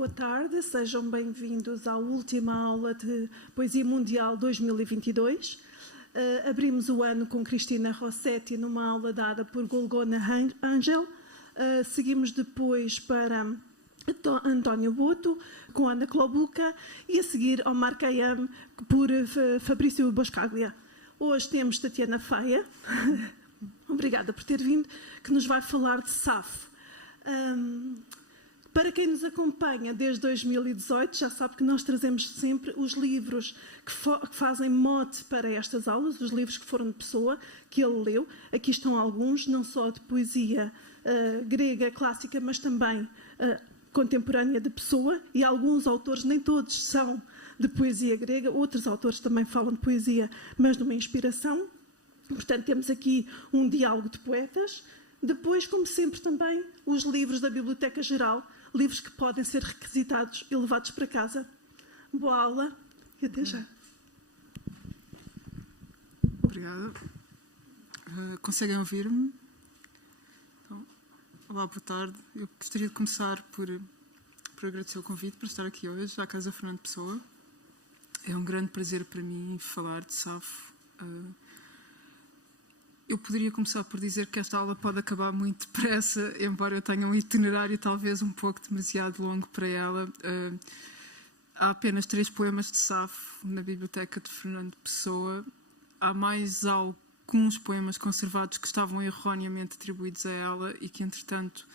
boa tarde, sejam bem-vindos à última aula de Poesia Mundial 2022. Abrimos o ano com Cristina Rossetti numa aula dada por Golgona Angel. Seguimos depois para António Boto com Ana Clobuca e a seguir ao Mar Khayyam por Fabrício Boscaglia. Hoje temos Tatiana Faia, obrigada por ter vindo, que nos vai falar de Safo. Para quem nos acompanha desde 2018, já sabe que nós trazemos sempre os livros que fazem mote para estas aulas, os livros que foram de Pessoa, que ele leu. Aqui estão alguns, não só de poesia grega clássica, mas também contemporânea de Pessoa, e alguns autores, nem todos são de poesia grega, outros autores também falam de poesia, mas de uma inspiração. Portanto, temos aqui um diálogo de poetas. Depois, como sempre, também os livros da Biblioteca Geral, livros que podem ser requisitados e levados para casa. Boa aula e até já. Obrigada. Conseguem ouvir-me? Então, olá, boa tarde. Eu gostaria de começar por agradecer o convite para estar aqui hoje à Casa Fernando Pessoa. É um grande prazer para mim falar de Safo. Eu poderia começar por dizer que esta aula pode acabar muito depressa, embora eu tenha um itinerário talvez um pouco demasiado longo para ela. Há apenas 3 poemas de Safo na biblioteca de Fernando Pessoa. Há mais alguns poemas conservados que estavam erroneamente atribuídos a ela e que, entretanto,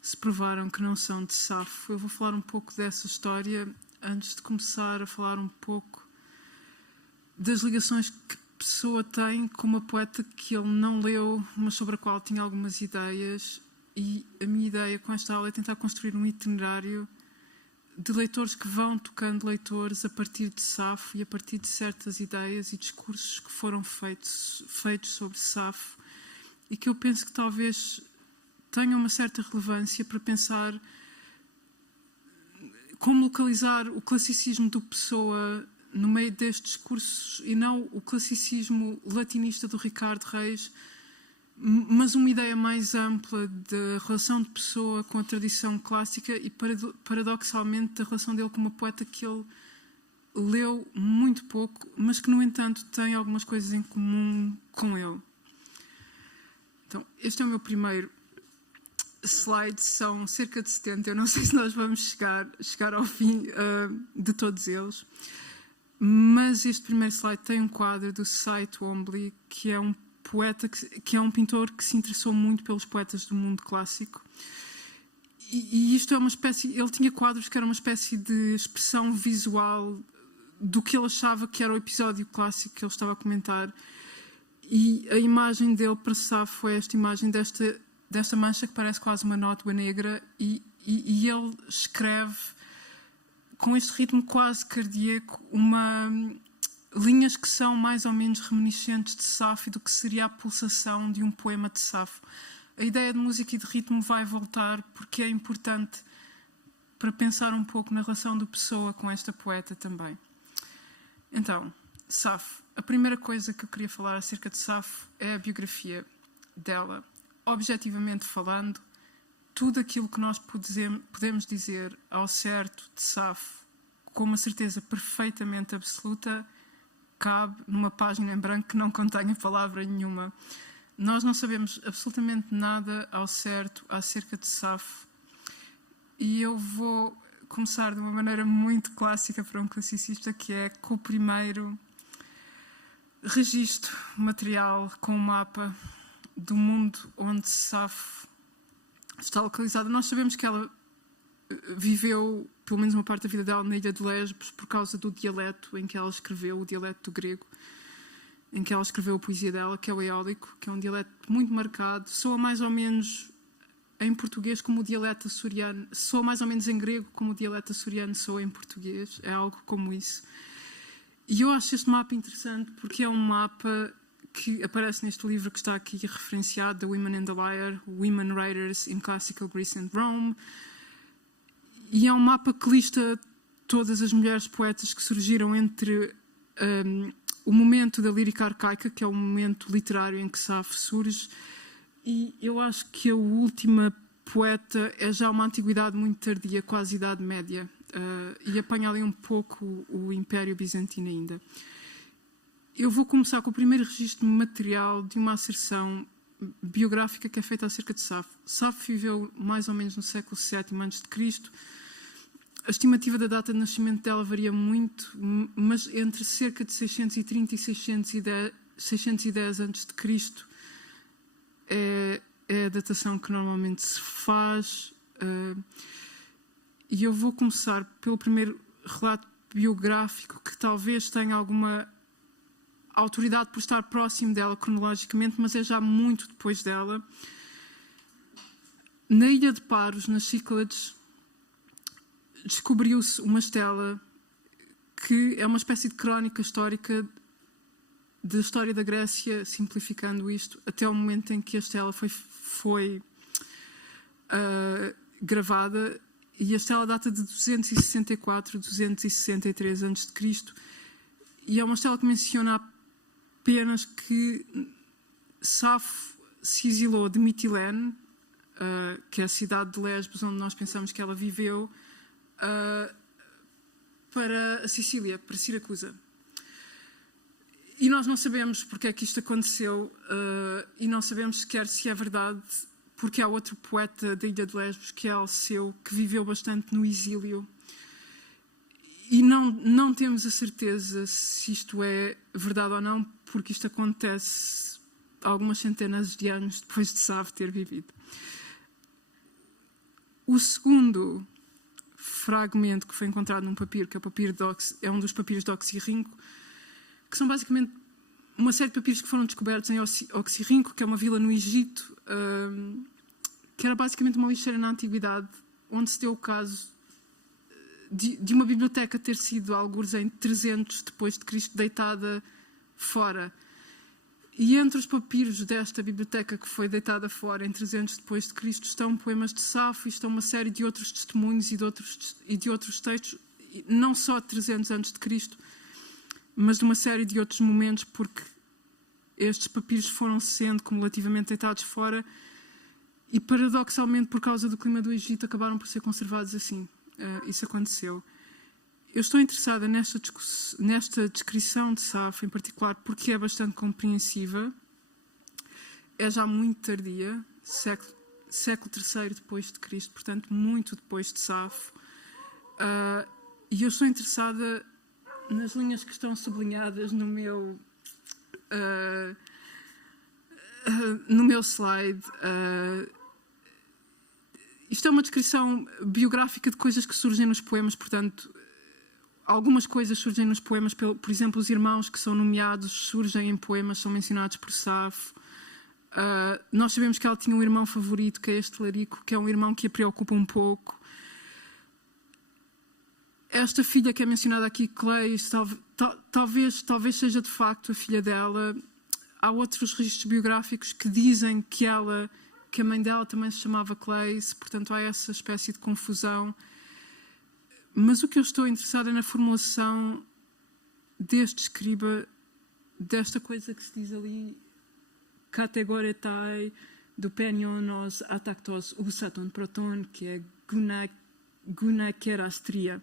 se provaram que não são de Safo. Eu vou falar um pouco dessa história antes de começar a falar um pouco das ligações que Pessoa tem com uma poeta que ele não leu, mas sobre a qual tinha algumas ideias, e a minha ideia com esta aula é tentar construir um itinerário de leitores que vão tocando leitores a partir de Safo e a partir de certas ideias e discursos que foram feitos sobre Safo e que eu penso que talvez tenham uma certa relevância para pensar como localizar o classicismo do Pessoa no meio destes discursos, e não o classicismo latinista do Ricardo Reis, mas uma ideia mais ampla da relação de Pessoa com a tradição clássica e, paradoxalmente, da relação dele com uma poeta que ele leu muito pouco, mas que, no entanto, tem algumas coisas em comum com ele. Então, este é o meu primeiro slide, são cerca de 70, eu não sei se nós vamos chegar ao fim de todos eles. Mas este primeiro slide tem um quadro do Cy Twombly, que é um poeta, que é um pintor que se interessou muito pelos poetas do mundo clássico. E isto é uma espécie, ele tinha quadros que eram uma espécie de expressão visual do que ele achava que era o episódio clássico que ele estava a comentar. E a imagem dele para Safo é esta imagem desta mancha que parece quase uma nódoa negra, e ele escreve com este ritmo quase cardíaco, linhas que são mais ou menos reminiscentes de Safo e do que seria a pulsação de um poema de Safo. A ideia de música e de ritmo vai voltar porque é importante para pensar um pouco na relação do Pessoa com esta poeta também. Então, Safo. A primeira coisa que eu queria falar acerca de Safo é a biografia dela. Objetivamente falando, tudo aquilo que nós podemos dizer ao certo de Safo, com uma certeza perfeitamente absoluta, cabe numa página em branco que não contém palavra nenhuma. Nós não sabemos absolutamente nada ao certo acerca de Safo. E eu vou começar de uma maneira muito clássica para um classicista, que é com o primeiro registro material com um mapa do mundo onde Safo está localizada. Nós sabemos que ela viveu, pelo menos uma parte da vida dela, na ilha de Lesbos, por causa do dialeto em que ela escreveu, o dialeto do grego, em que ela escreveu a poesia dela, que é o eólico, que é um dialeto muito marcado, soa mais ou menos em português como o dialeto açoriano, soa mais ou menos em grego como o dialeto açoriano soa em português, é algo como isso. E eu acho este mapa interessante porque é um mapa que aparece neste livro que está aqui referenciado, The Women and the Lyre, Women Writers in Classical Greece and Rome, e é um mapa que lista todas as mulheres poetas que surgiram entre o momento da lírica arcaica, que é o momento literário em que Safo surge, e eu acho que a última poeta é já uma antiguidade muito tardia, quase Idade Média, e apanha ali um pouco o Império Bizantino ainda. Eu vou começar com o primeiro registro material de uma asserção biográfica que é feita acerca de Safo. Safo viveu mais ou menos no século VII a.C. A estimativa da data de nascimento dela varia muito, mas entre cerca de 630 e 610 a.C. é a datação que normalmente se faz. E eu vou começar pelo primeiro relato biográfico, que talvez tenha alguma autoridade por estar próximo dela cronologicamente, mas é já muito depois dela. Na ilha de Paros, nas Cíclades, descobriu-se uma estela que é uma espécie de crónica histórica da história da Grécia, simplificando isto, até o momento em que a estela foi gravada, e a estela data de 264, 263 a.C., e é uma estela que menciona apenas que Safo se exilou de Mitilene, que é a cidade de Lesbos, onde nós pensamos que ela viveu, para a Sicília, para Siracusa. E nós não sabemos porque é que isto aconteceu, e não sabemos sequer se é verdade, porque há outro poeta da ilha de Lesbos, que é Alceu, que viveu bastante no exílio. E não temos a certeza se isto é verdade ou não, porque isto acontece algumas centenas de anos depois de Safo ter vivido. O segundo fragmento que foi encontrado num papiro, que é o papiro é um dos papiros de Oxirrinco, que são basicamente uma série de papiros que foram descobertos em Oxirrinco, que é uma vila no Egito, que era basicamente uma lixeira na antiguidade, onde se deu o caso de uma biblioteca ter sido, alguns em 300 depois de Cristo, deitada fora. E entre os papiros desta biblioteca que foi deitada fora em 300 depois de Cristo estão poemas de Safo e estão uma série de outros testemunhos e de outros textos, não só de 300 antes de Cristo, mas de uma série de outros momentos, porque estes papiros foram sendo cumulativamente deitados fora e, paradoxalmente, por causa do clima do Egito, acabaram por ser conservados assim. Isso aconteceu. Eu estou interessada nesta descrição de Safo, em particular, porque é bastante compreensiva. É já muito tardia, século III depois de Cristo, portanto, muito depois de Safo. E eu estou interessada nas linhas que estão sublinhadas no meu slide. Isto é uma descrição biográfica de coisas que surgem nos poemas, portanto, algumas coisas surgem nos poemas, por exemplo, os irmãos que são nomeados surgem em poemas, são mencionados por Safo. Nós sabemos que ela tinha um irmão favorito, que é este Larico, que é um irmão que a preocupa um pouco. Esta filha que é mencionada aqui, Cleis, talvez seja de facto a filha dela. Há outros registros biográficos que dizem que a mãe dela também se chamava Cleis, portanto há essa espécie de confusão. Mas o que eu estou interessada é na formulação deste escriba, desta coisa que se diz ali, kategoretai do penionos atactos usaton proton, que é gunakerastria,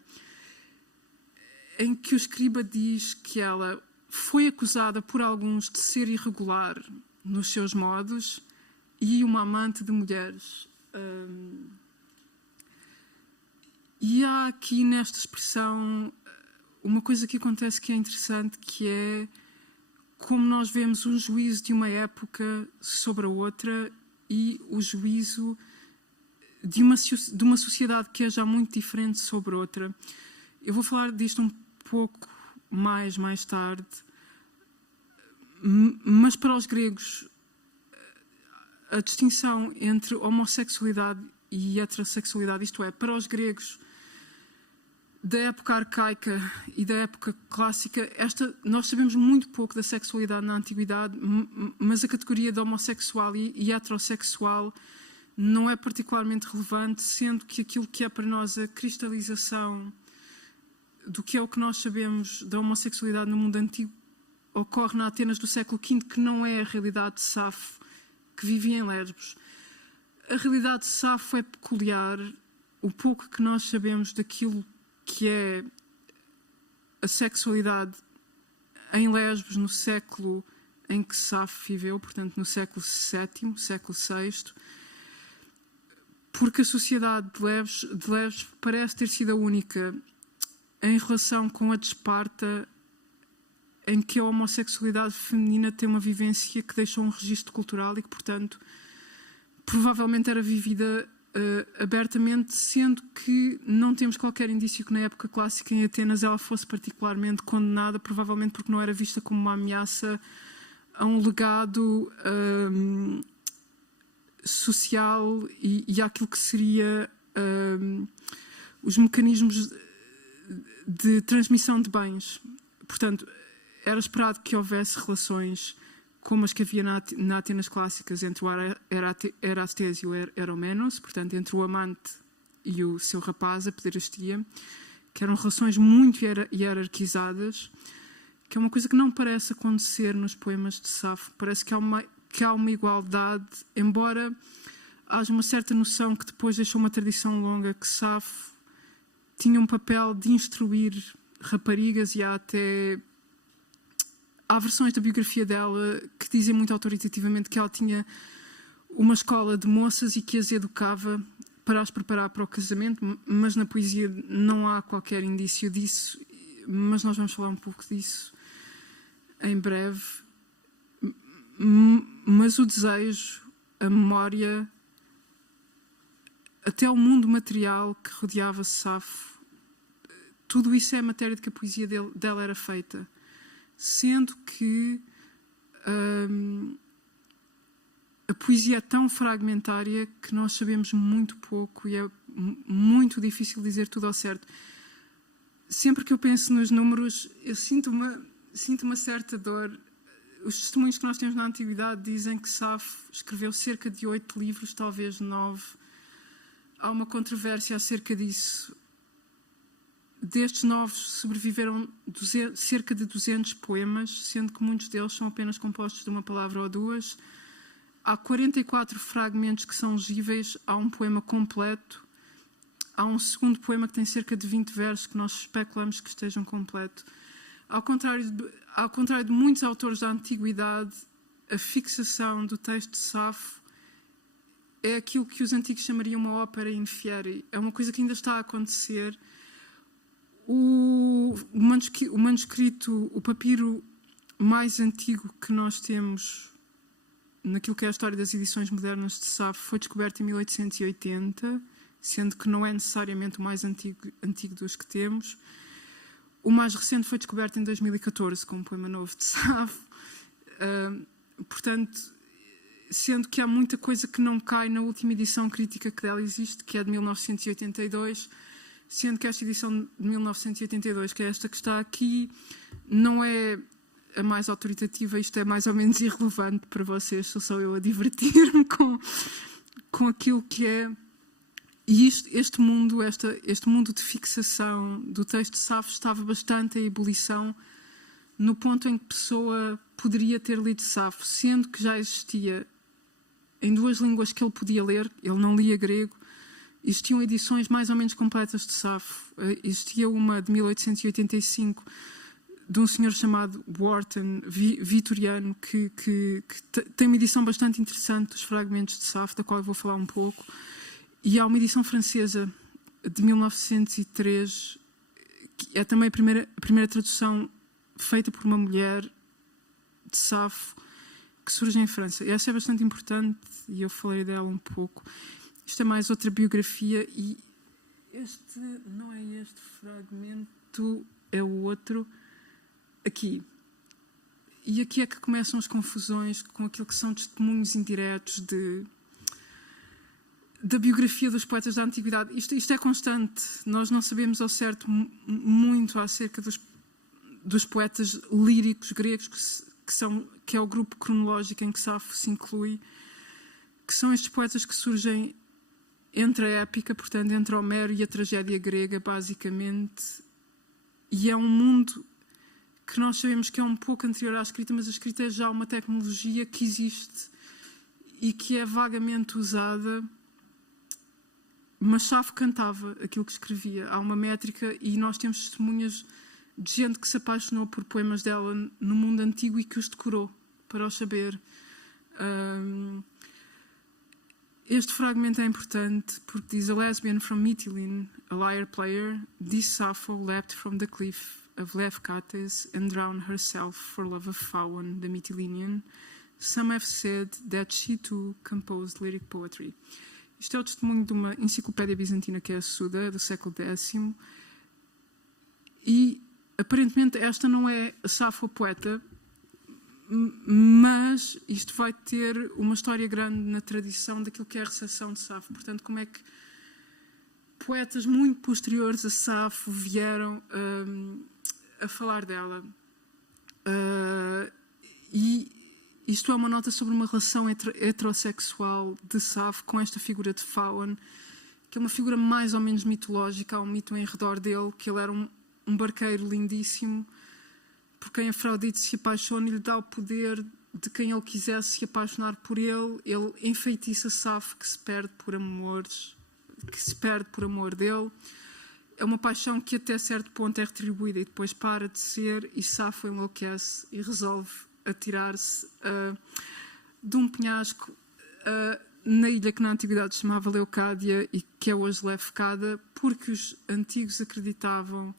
em que o escriba diz que ela foi acusada por alguns de ser irregular nos seus modos e uma amante de mulheres. E há aqui nesta expressão uma coisa que acontece que é interessante, que é como nós vemos um juízo de uma época sobre a outra e o juízo de uma sociedade que é já muito diferente sobre outra. Eu vou falar disto um pouco mais tarde, mas para os gregos a distinção entre homossexualidade e heterossexualidade, isto é, para os gregos da época arcaica e da época clássica, nós sabemos muito pouco da sexualidade na antiguidade, mas a categoria de homossexual e heterossexual não é particularmente relevante, sendo que aquilo que é para nós a cristalização do que é o que nós sabemos da homossexualidade no mundo antigo ocorre na Atenas do século V, que não é a realidade de Safo, que vivia em Lesbos. a realidade de Safo é peculiar. O pouco que nós sabemos daquilo que é a sexualidade em Lesbos no século em que Safo viveu, portanto no século VII, século VI, porque a sociedade de Lesbos parece ter sido a única em relação com a de Esparta em que a homossexualidade feminina tem uma vivência que deixou um registro cultural e que, portanto, provavelmente era vivida abertamente, sendo que não temos qualquer indício que na época clássica em Atenas ela fosse particularmente condenada, provavelmente porque não era vista como uma ameaça a um legado social e àquilo que seria os mecanismos de transmissão de bens. Portanto, era esperado que houvesse relações como as que havia na Atenas clássicas entre o Erastes e o Eromenos, portanto, entre o amante e o seu rapaz, a pederastia, que eram relações muito hierarquizadas, que é uma coisa que não parece acontecer nos poemas de Safo. Parece que há uma igualdade, embora haja uma certa noção que depois deixou uma tradição longa que Safo tinha um papel de instruir raparigas e há versões da biografia dela que dizem muito autoritativamente que ela tinha uma escola de moças e que as educava para as preparar para o casamento, mas na poesia não há qualquer indício disso, mas nós vamos falar um pouco disso em breve. Mas o desejo, a memória, até o mundo material que rodeava Safo, tudo isso é a matéria de que a poesia dela era feita. Sendo que a poesia é tão fragmentária que nós sabemos muito pouco e é muito difícil dizer tudo ao certo. Sempre que eu penso nos números, eu sinto uma certa dor. Os testemunhos que nós temos na Antiguidade dizem que Safo escreveu cerca de 8 livros, talvez 9. Há uma controvérsia acerca disso. Destes 9 sobreviveram cerca de 200 poemas, sendo que muitos deles são apenas compostos de uma palavra ou duas. Há 44 fragmentos que são legíveis, há um poema completo, há um segundo poema que tem cerca de 20 versos que nós especulamos que estejam completo. Ao contrário de muitos autores da Antiguidade, a fixação do texto de Safo é aquilo que os antigos chamariam uma ópera in fieri. É uma coisa que ainda está a acontecer. O manuscrito, o papiro mais antigo que nós temos naquilo que é a história das edições modernas de Safo foi descoberto em 1880, sendo que não é necessariamente o mais antigo dos que temos. O mais recente foi descoberto em 2014, com um poema novo de Safo. Portanto, sendo que há muita coisa que não cai na última edição crítica que dela existe, que é de 1982, sendo que esta edição de 1982, que é esta que está aqui, não é a mais autoritativa. Isto é mais ou menos irrelevante para vocês, sou só eu a divertir-me com aquilo que é. E este mundo de fixação do texto de Safo estava bastante em ebulição no ponto em que Pessoa poderia ter lido Safo, sendo que já existia em 2 línguas que ele podia ler, ele não lia grego. Existiam edições mais ou menos completas de Safo. Existia uma de 1885 de um senhor chamado Wharton, vitoriano, que tem uma edição bastante interessante dos fragmentos de Safo, da qual eu vou falar um pouco. E há uma edição francesa de 1903, que é também a primeira tradução feita por uma mulher de Safo, que surge em França. E essa é bastante importante e eu falei dela um pouco. Isto é mais outra biografia e este não é este fragmento, é o outro aqui. E aqui é que começam as confusões com aquilo que são testemunhos indiretos da biografia dos poetas da Antiguidade. Isto é constante. Nós não sabemos ao certo muito acerca dos poetas líricos gregos, que é o grupo cronológico em que Safo se inclui, que são estes poetas que surgem entre a épica, portanto, entre Homero e a tragédia grega, basicamente. E é um mundo que nós sabemos que é um pouco anterior à escrita, mas a escrita é já uma tecnologia que existe e que é vagamente usada, mas Safo cantava aquilo que escrevia. Há uma métrica e nós temos testemunhas de gente que se apaixonou por poemas dela no mundo antigo e que os decorou para os saber. Este fragmento é importante porque diz: A lesbian from Mytilene, a lyre player, this Sappho leapt from the cliff of Leucastes and drowned herself for love of Phaon, the Mytilenean. Some have said that she too composed lyric poetry. Isto é o testemunho de uma enciclopédia bizantina que é a Suda, do século X. E, aparentemente, esta não é a Safo poeta, mas isto vai ter uma história grande na tradição daquilo que é a recepção de Safo. Portanto, como é que poetas muito posteriores a Safo vieram a falar dela. E isto é uma nota sobre uma relação heterossexual de Safo com esta figura de Phaon, que é uma figura mais ou menos mitológica. Há um mito em redor dele, que ele era um barqueiro lindíssimo, por quem Afrodite se apaixona e lhe dá o poder de quem ele quisesse se apaixonar por ele. Ele enfeitiça Safo, que se perde por amor dele. É uma paixão que até certo ponto é retribuída e depois para de ser, e Safo enlouquece e resolve atirar-se de um penhasco na ilha que na antiguidade se chamava Leucádia e que é hoje Lefkada, porque os antigos acreditavam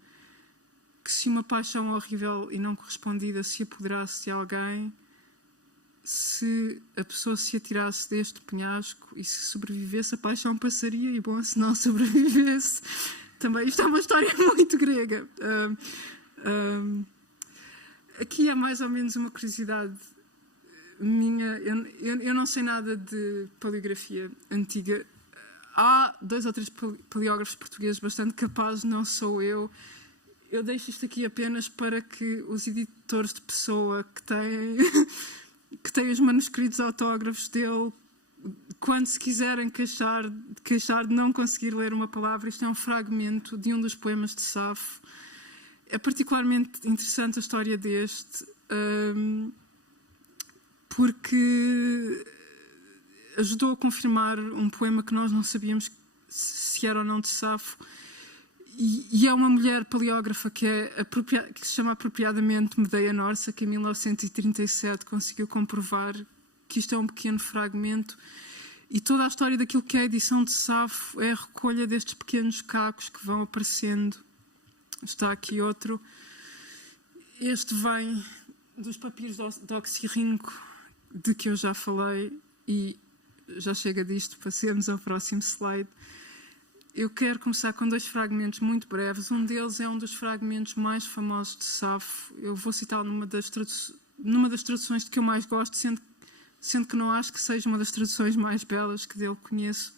que se uma paixão horrível e não correspondida se apoderasse de alguém, se a pessoa se atirasse deste penhasco e se sobrevivesse, a paixão passaria, e bom, se não sobrevivesse, também isto é uma história muito grega. Aqui é mais ou menos uma curiosidade minha. Eu não sei nada de paleografia antiga. Há 2 ou 3 paleógrafos portugueses bastante capazes, não sou eu. Eu deixo isto aqui apenas para que os editores de Pessoa que têm os manuscritos autógrafos dele, quando se quiserem queixar de não conseguir ler uma palavra, isto é um fragmento de um dos poemas de Safo. É particularmente interessante a história deste, porque ajudou a confirmar um poema que nós não sabíamos se era ou não de Safo. E é uma mulher paleógrafa que se chama apropriadamente Medeia Norsa, que em 1937 conseguiu comprovar que isto é um pequeno fragmento. E toda a história daquilo que é a edição de Safo é a recolha destes pequenos cacos que vão aparecendo. Está aqui outro. Este vem dos papiros de Oxirrinco, de que eu já falei, e já chega disto, passemos ao próximo slide. Eu quero começar com 2 fragmentos muito breves. Um deles é um dos fragmentos mais famosos de Safo. Eu vou citá-lo numa das traduções de que eu mais gosto, sendo que não acho que seja uma das traduções mais belas que dele conheço,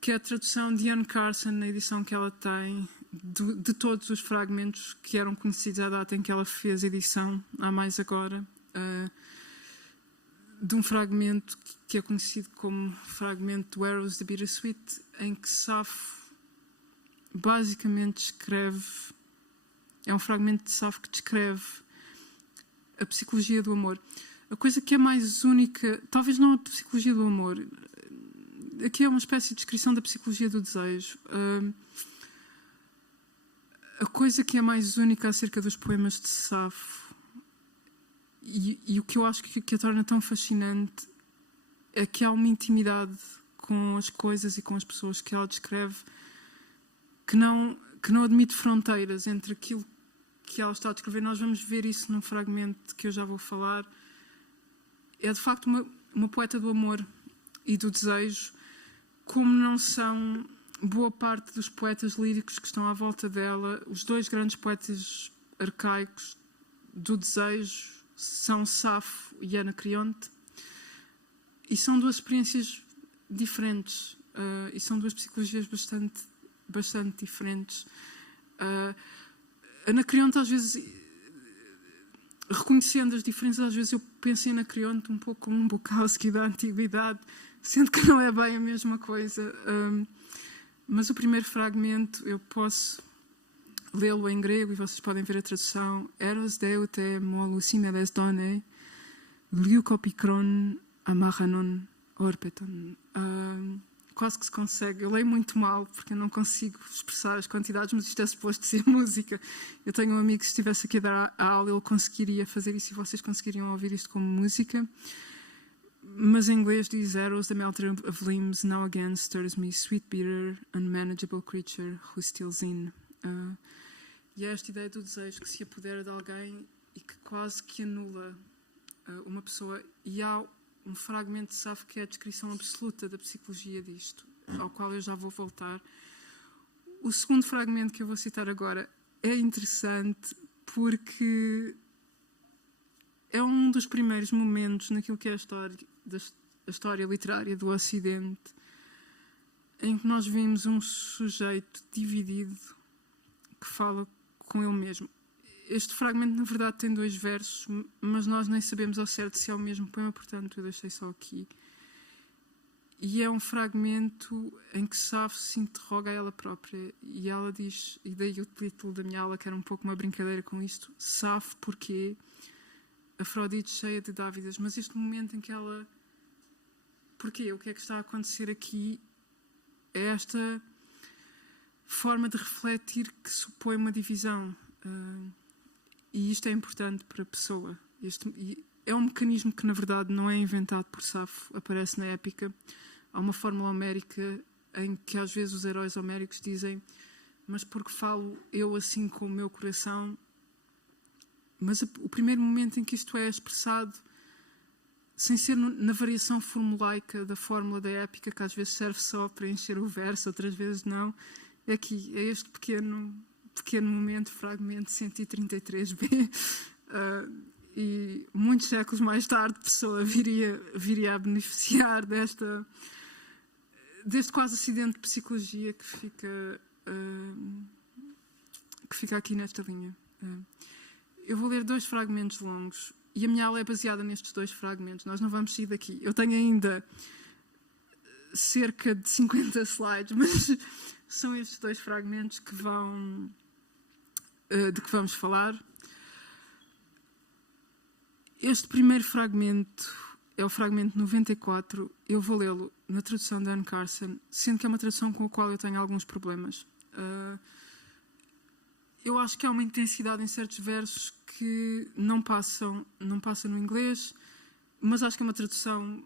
que é a tradução de Anne Carson, na edição que ela tem, de todos os fragmentos que eram conhecidos à data em que ela fez a edição, há mais agora, de um fragmento que é conhecido como fragmento do Eros de Bittersweet, em que Safo basicamente descreve, é um fragmento de Safo que descreve a psicologia do amor. A coisa que é mais única, talvez não a psicologia do amor, aqui é uma espécie de descrição da psicologia do desejo. A coisa que é mais única acerca dos poemas de Safo, e o que eu acho que a torna tão fascinante, é que há uma intimidade com as coisas e com as pessoas que ela descreve que não admite fronteiras entre aquilo que ela está a descrever. Nós vamos ver isso num fragmento que eu já vou falar. É de facto uma poeta do amor e do desejo, como não são boa parte dos poetas líricos que estão à volta dela. Os 2 grandes poetas arcaicos do desejo são Safo e Anacreonte, e são 2 experiências diferentes, e são 2 psicologias bastante diferentes. Anacreonte, às vezes, reconhecendo as diferenças, às vezes eu penso em Anacreonte um pouco como um Bukowski da antiguidade, sendo que não é bem a mesma coisa. Mas o primeiro fragmento eu posso lê-lo em grego e vocês podem ver a tradução. Eros deute molusimedes done, liukopikron amarranon orpeton. Quase que se consegue. Eu leio muito mal, porque eu não consigo expressar as quantidades, mas isto é suposto ser música. Eu tenho um amigo que, se estivesse aqui a dar a aula, ele conseguiria fazer isso e vocês conseguiriam ouvir isto como música. Mas em inglês diz: Arrows, the melter of limbs, now again stirs me, sweet, bitter, unmanageable creature who steals in. E é esta ideia do desejo que se apodera de alguém e que quase que anula uma pessoa. E há um fragmento de Safo que é a descrição absoluta da psicologia disto, ao qual eu já vou voltar. O segundo fragmento que eu vou citar agora é interessante porque é um dos primeiros momentos naquilo que é a história literária do Ocidente, em que nós vimos um sujeito dividido que fala com ele mesmo. Este fragmento, na verdade, tem 2 versos, mas nós nem sabemos ao certo se é o mesmo poema, portanto eu deixei só aqui. E é um fragmento em que Safo se interroga a ela própria, e ela diz, e daí o título da minha aula, que era um pouco uma brincadeira com isto: Safo, porquê? Afrodite cheia de dávidas. Mas este momento em que ela... Porquê? O que é que está a acontecer aqui? É esta forma de refletir que supõe uma divisão. E isto é importante para a pessoa. É um mecanismo que, na verdade, não é inventado por Safo, aparece na épica. Há uma fórmula homérica em que, às vezes, os heróis homéricos dizem: mas porque falo eu assim com o meu coração? Mas o primeiro momento em que isto é expressado, sem ser na variação formulaica da fórmula da épica, que às vezes serve só para encher o verso, outras vezes não, é aqui, é este pequeno momento, fragmento 133b, e muitos séculos mais tarde a pessoa viria a beneficiar deste quase acidente de psicologia que fica aqui nesta linha. Eu vou ler 2 fragmentos longos e a minha aula é baseada nestes 2 fragmentos. Nós não vamos sair daqui. Eu tenho ainda cerca de 50 slides, mas são estes 2 fragmentos que de que vamos falar. Este primeiro fragmento é o fragmento 94. Eu vou lê-lo na tradução de Anne Carson, sendo que é uma tradução com a qual eu tenho alguns problemas. Eu acho que há uma intensidade em certos versos que não passa no inglês, mas acho que é uma tradução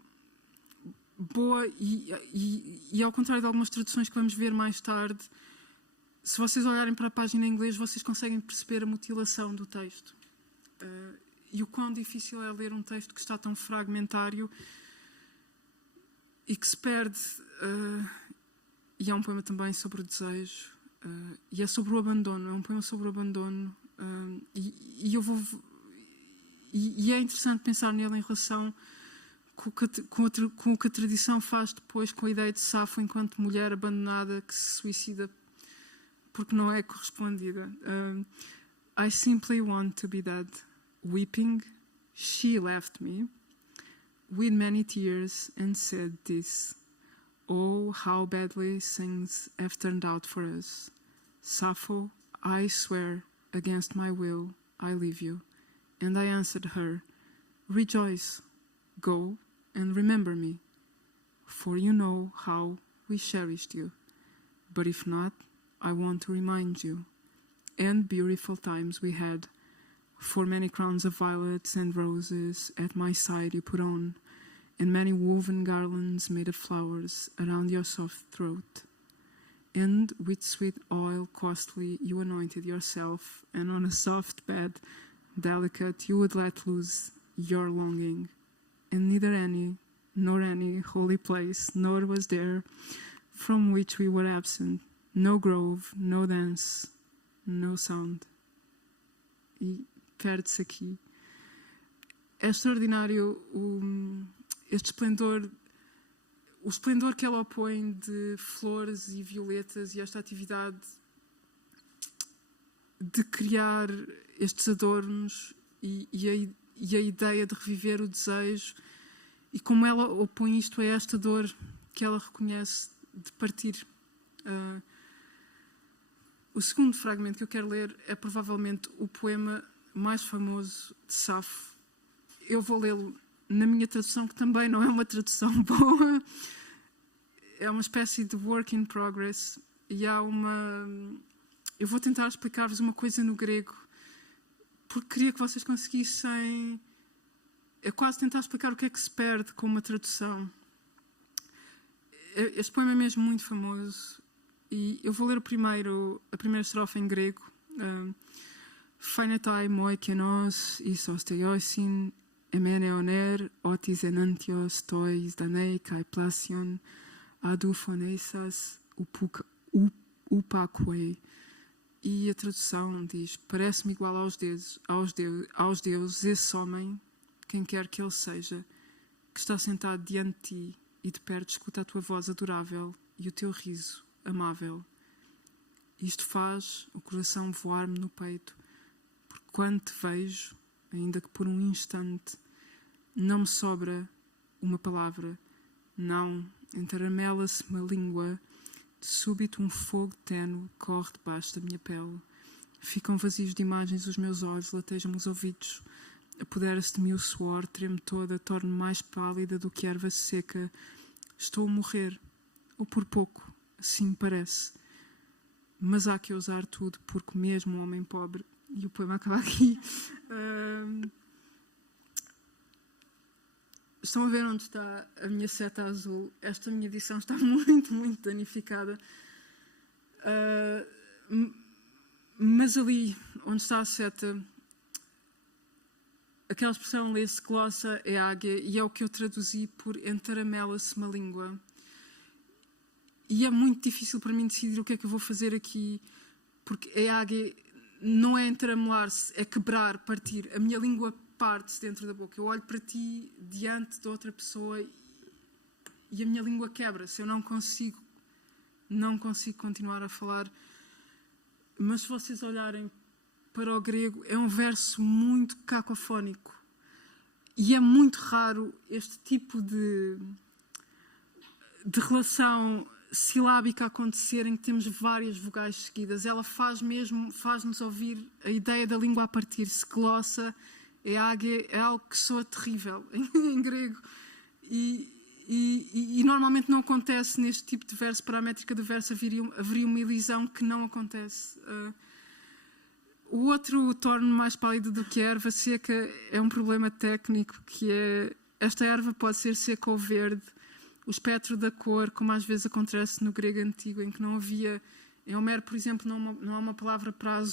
boa e ao contrário de algumas traduções que vamos ver mais tarde, se vocês olharem para a página em inglês, vocês conseguem perceber a mutilação do texto. E o quão difícil é ler um texto que está tão fragmentário e que se perde. E é um poema também sobre o desejo. E é sobre o abandono. É um poema sobre o abandono. E é interessante pensar nele em relação com o que a tradição faz depois com a ideia de Safo enquanto mulher abandonada que se suicida porque não é correspondida. I simply want to be dead. Weeping, she left me with many tears and said this: oh, how badly things have turned out for us. Sappho, I swear against my will I leave you. And I answered her, rejoice, go and remember me, for you know how we cherished you. But if not, I want to remind you, and beautiful times we had, for many crowns of violets and roses at my side you put on, and many woven garlands made of flowers around your soft throat. And with sweet oil costly you anointed yourself, and on a soft bed, delicate, you would let loose your longing. And neither any, nor any holy place, nor was there from which we were absent, no grove, no dance, no sound. E perde-se aqui. É extraordinário este esplendor, o esplendor que ela opõe de flores e violetas e esta atividade de criar estes adornos e a ideia de reviver o desejo, e como ela opõe isto a esta dor que ela reconhece de partir. O segundo fragmento que eu quero ler é provavelmente o poema mais famoso de Safo. Eu vou lê-lo na minha tradução, que também não é uma tradução boa, é uma espécie de work in progress, e há uma... Eu vou tentar explicar-vos uma coisa no grego, porque queria que vocês conseguissem... É quase tentar explicar o que é que se perde com uma tradução. Este poema é mesmo muito famoso, e eu vou ler a primeira estrofe em grego. Phanetai moi kenos isosteiosin emeneoner otis enantios tois danei kai plasion aduphoneisas upaquei. E a tradução diz: parece-me igual aos deuses esse homem, quem quer que ele seja, que está sentado diante de ti e de perto escuta a tua voz adorável e o teu riso amável. Isto faz o coração voar-me no peito, porque quando te vejo, ainda que por um instante, não me sobra uma palavra, não, entaramela-se-me a língua, de súbito um fogo ténue corre debaixo da minha pele. Ficam vazios de imagens os meus olhos, latejam-me os ouvidos, apodera-se de mim o suor, tremo toda, torno-me mais pálida do que erva seca. Estou a morrer, ou por pouco, assim me parece. Mas há que usar tudo, porque mesmo um homem pobre... E o poema acaba aqui. Estão a ver onde está a minha seta azul? Esta minha edição está muito, muito danificada. Mas ali, onde está a seta, aquela expressão lê-se glossa é águia, e é o que eu traduzi por entaramela-se-me a língua. E é muito difícil para mim decidir o que é que eu vou fazer aqui, porque a águia não é entaramelar-se, é quebrar, partir. A minha língua parte-se dentro da boca. Eu olho para ti diante de outra pessoa e a minha língua quebra-se. Eu não consigo continuar a falar. Mas se vocês olharem para o grego, é um verso muito cacofónico. E é muito raro este tipo de relação silábica acontecer em que temos várias vogais seguidas. Ela faz-nos ouvir a ideia da língua a partir-se. Glossa, é águia, é algo que soa terrível em grego. E normalmente não acontece neste tipo de verso. Para a métrica do verso haveria uma elisão que não acontece. O outro torno mais pálido do que a erva seca é um problema técnico, que é esta erva pode ser seca ou verde. O espectro da cor, como às vezes acontece no grego antigo, em que não havia... Em Homero, por exemplo, não há uma palavra para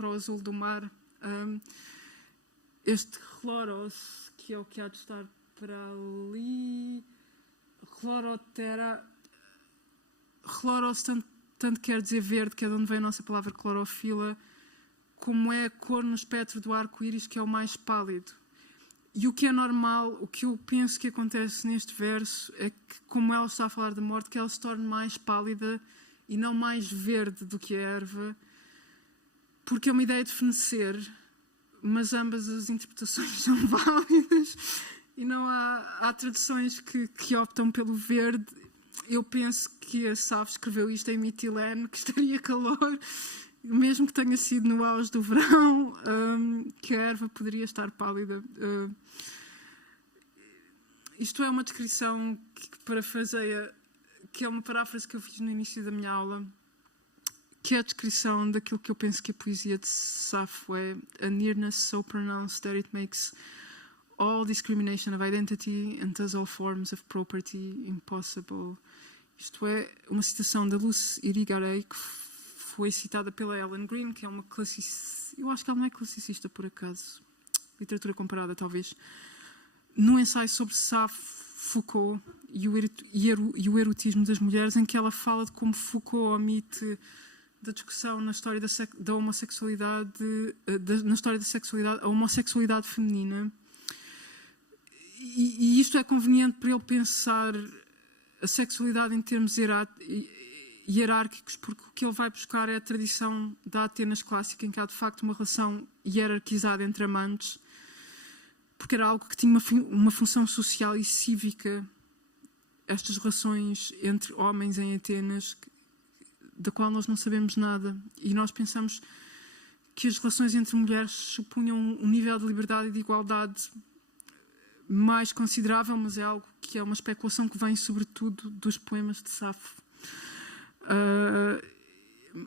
o azul do mar. Este chloros, que é o que há de estar para ali... Chlorotera... Chloros tanto quer dizer verde, que é de onde vem a nossa palavra clorofila, como é a cor no espectro do arco-íris, que é o mais pálido. E o que é normal, o que eu penso que acontece neste verso é que, como ela está a falar da morte, que ela se torne mais pálida e não mais verde do que a erva, porque é uma ideia de fenecer, mas ambas as interpretações são válidas e não há traduções que optam pelo verde. Eu penso que a Safo escreveu isto em Mitilene, que estaria calor, mesmo que tenha sido no auge do verão, que a erva poderia estar pálida. Isto é uma descrição que parafraseia, que é uma paráfrase que eu fiz no início da minha aula, que é a descrição daquilo que eu penso que a poesia de Safo é: a nearness so pronounced that it makes all discrimination of identity and thus all forms of property impossible. Isto é uma citação da Luce Irigaray, que foi citada pela Ellen Green, que é uma classicista. Eu acho que ela não é classicista, por acaso. Literatura comparada, talvez. No ensaio sobre Safo, Foucault e o erotismo das mulheres, em que ela fala de como Foucault omite da discussão na história da homossexualidade, na história da sexualidade, a homossexualidade feminina. E isto é conveniente para ele pensar a sexualidade em termos hierárquicos, porque o que ele vai buscar é a tradição da Atenas clássica, em que há de facto uma relação hierarquizada entre amantes, porque era algo que tinha uma função social e cívica, estas relações entre homens em Atenas, da qual nós não sabemos nada, e nós pensamos que as relações entre mulheres supunham um nível de liberdade e de igualdade mais considerável, mas é algo que é uma especulação que vem sobretudo dos poemas de Safo.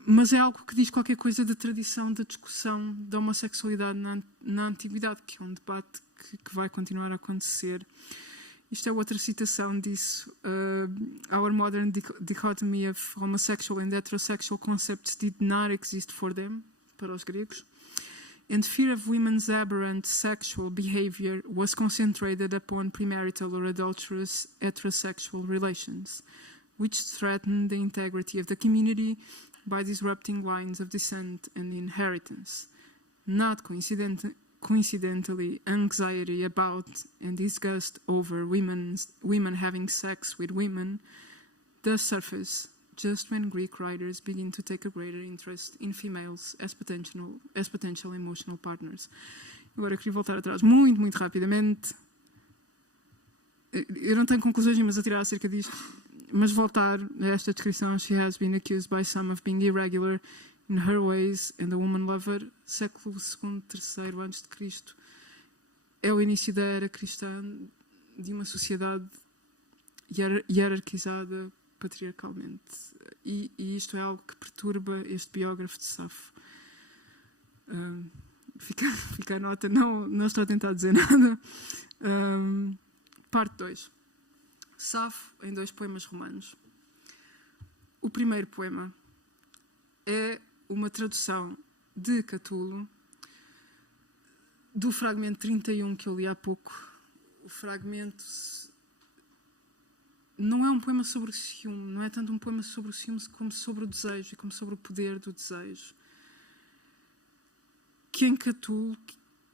Mas é algo que diz qualquer coisa da tradição da discussão da homossexualidade na antiguidade, que é um debate que vai continuar a acontecer. Isto é outra citação disso. Our modern dichotomy of homosexual and heterosexual concepts did not exist for them, para os gregos. And fear of women's aberrant sexual behavior was concentrated upon premarital or adulterous heterosexual relations, which threatened the integrity of the community by disrupting lines of descent and inheritance. Not coincidentally, anxiety about and disgust over women having sex with women does surface just when Greek writers begin to take a greater interest in females as potential emotional partners. Agora eu queria voltar atrás muito rapidamente. Eu não tenho conclusões mas a tirar acerca disto, mas voltar a esta descrição. She has been accused by some of being irregular in her ways and a woman lover. Século II, III antes de Cristo. É o início da era cristã, de uma sociedade hierarquizada patriarcalmente. E isto é algo que perturba este biógrafo de Safo. Fica a nota, não estou a tentar dizer nada. Parte 2. Safo em 2 poemas romanos. O primeiro poema é uma tradução de Catulo do fragmento 31 que eu li há pouco. O fragmento não é um poema sobre o ciúme, não é tanto um poema sobre o ciúme como sobre o desejo e como sobre o poder do desejo. Que em Catulo,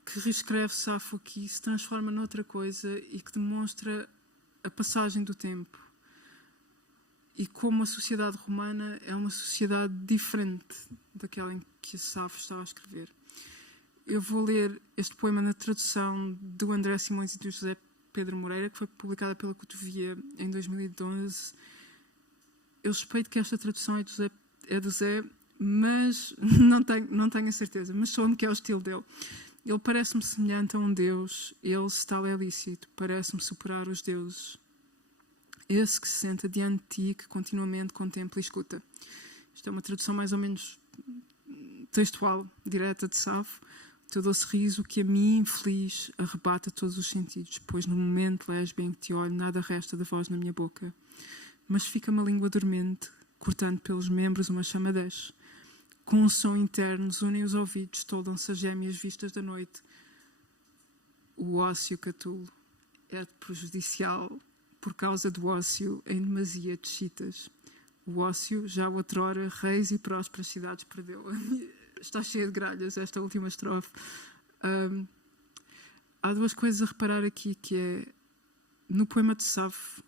que reescreve Safo aqui, se transforma noutra coisa e que demonstra a passagem do tempo. E como a sociedade romana é uma sociedade diferente daquela em que Safo estava a escrever. Eu vou ler este poema na tradução do André Simões e do José Pedro Moreira, que foi publicada pela Cotovia em 2012. Eu suspeito que esta tradução é do Zé, mas não tenho a certeza. Mas soube que é o estilo dele. Ele parece-me semelhante a um Deus, ele, se tal é lícito, parece-me superar os deuses. Esse que se senta diante de ti, que continuamente contempla e escuta. Isto é uma tradução mais ou menos textual, direta de Safo. Teu doce riso que a mim, infeliz, arrebata todos os sentidos, pois no momento lésbico em que te olho, nada resta da voz na minha boca. Mas fica-me a língua dormente, cortando pelos membros uma chama desce. Com um som interno, unem os ouvidos, toldam-se as gêmeas vistas da noite. O ócio Catulo é prejudicial por causa do ócio em demasia de chitas. O ócio, já outrora, reis e prósperas cidades perdeu. Está cheia de gralhas esta última estrofe. Há 2 coisas a reparar aqui, que é, no poema de Safo,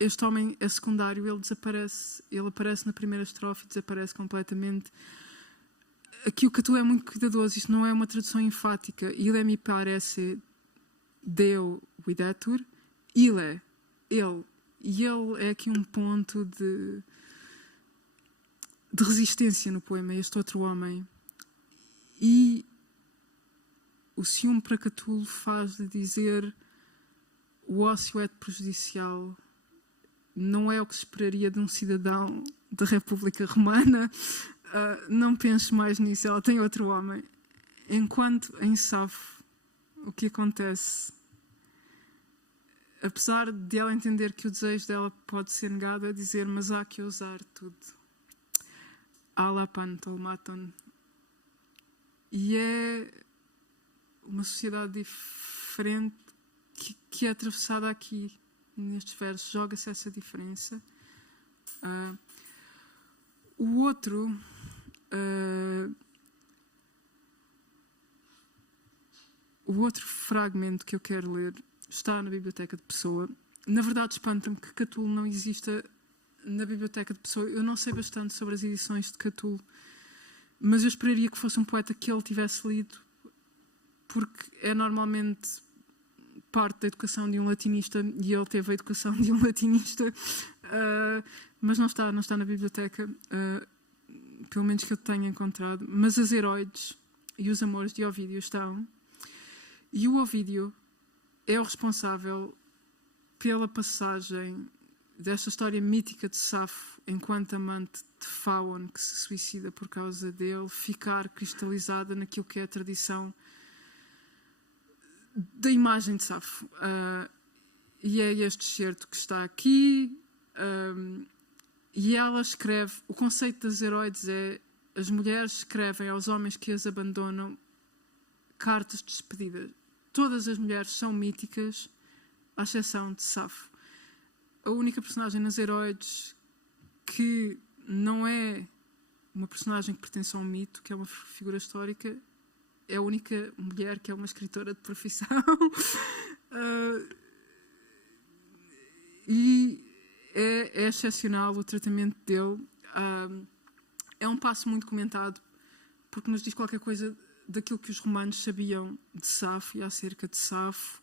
este homem é secundário, ele aparece na primeira estrofe e desaparece completamente. Aqui o Catulo é muito cuidadoso, isto não é uma tradução enfática. Ile me parece Deo videtur, ele. E ele é aqui um ponto de resistência no poema, este outro homem. E o ciúme para Catulo faz-lhe dizer: o ócio é prejudicial. Não é o que se esperaria de um cidadão da República Romana. Não pense mais nisso, ela tem outro homem. Enquanto em Safo, o que acontece, apesar de ela entender que o desejo dela pode ser negado, é dizer: mas há que usar tudo. Alapan tolmaton. E é uma sociedade diferente que é atravessada aqui nestes versos. Joga-se essa diferença. O outro fragmento que eu quero ler está na Biblioteca de Pessoa. Na verdade, espanta-me que Catulo não exista na Biblioteca de Pessoa. Eu não sei bastante sobre as edições de Catulo, mas eu esperaria que fosse um poeta que ele tivesse lido, porque é normalmente parte da educação de um latinista e ele teve a educação de um latinista, mas não está na biblioteca, pelo menos que eu tenha encontrado. Mas as Heroides e os Amores de Ovídio estão. E o Ovídio é o responsável pela passagem desta história mítica de Safo, enquanto amante de Fáon, que se suicida por causa dele, ficar cristalizada naquilo que é a tradição da imagem de Safo. E é este excerto que está aqui, e ela escreve, o conceito das heroides é, as mulheres escrevem aos homens que as abandonam cartas de despedida. Todas as mulheres são míticas, à exceção de Safo. A única personagem nas heroides que não é uma personagem que pertence a um mito, que é uma figura histórica, é a única mulher que é uma escritora de profissão. E é excepcional o tratamento dele. É um passo muito comentado, porque nos diz qualquer coisa daquilo que os romanos sabiam de Safo e acerca de Safo,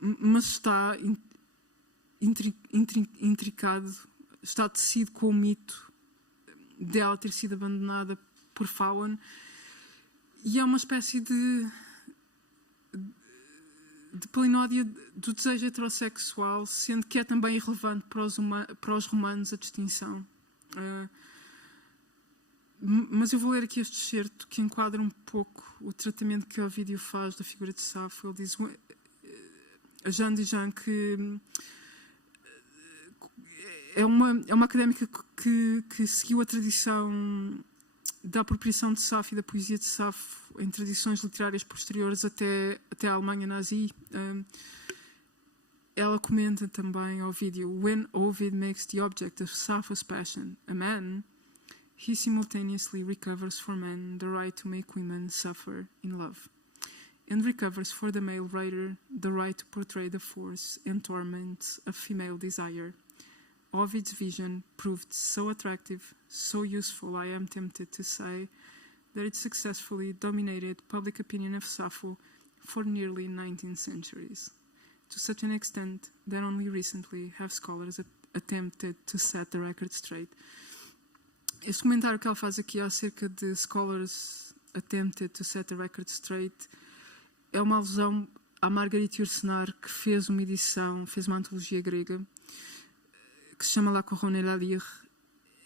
mas está intricado, está tecido com o mito dela ter sido abandonada por Fáon, e é uma espécie de polinódia do desejo heterossexual, sendo que é também irrelevante para os romanos a distinção. Mas eu vou ler aqui este excerto que enquadra um pouco o tratamento que Ovídio faz da figura de Safo. Ele diz, a Jeanne Dijan, que é uma académica que seguiu a tradição da apropriação de Safo e da poesia de Safo em tradições literárias posteriores até a Alemanha nazi. Ela comenta também ao vídeo: When Ovid makes the object of Sappho's passion a man, he simultaneously recovers for men the right to make women suffer in love, and recovers for the male writer the right to portray the force and torments of female desire. Ovid's vision proved so attractive, so useful, I am tempted to say, that it successfully dominated public opinion of Sappho for nearly 19 centuries, to such an extent that only recently have scholars attempted to set the record straight. Este comentário que ela faz aqui acerca de scholars attempted to set the record straight é uma alusão à Marguerite Yourcenar, que fez uma edição, fez uma antologia grega, que se chama La Couronne et la Lyre,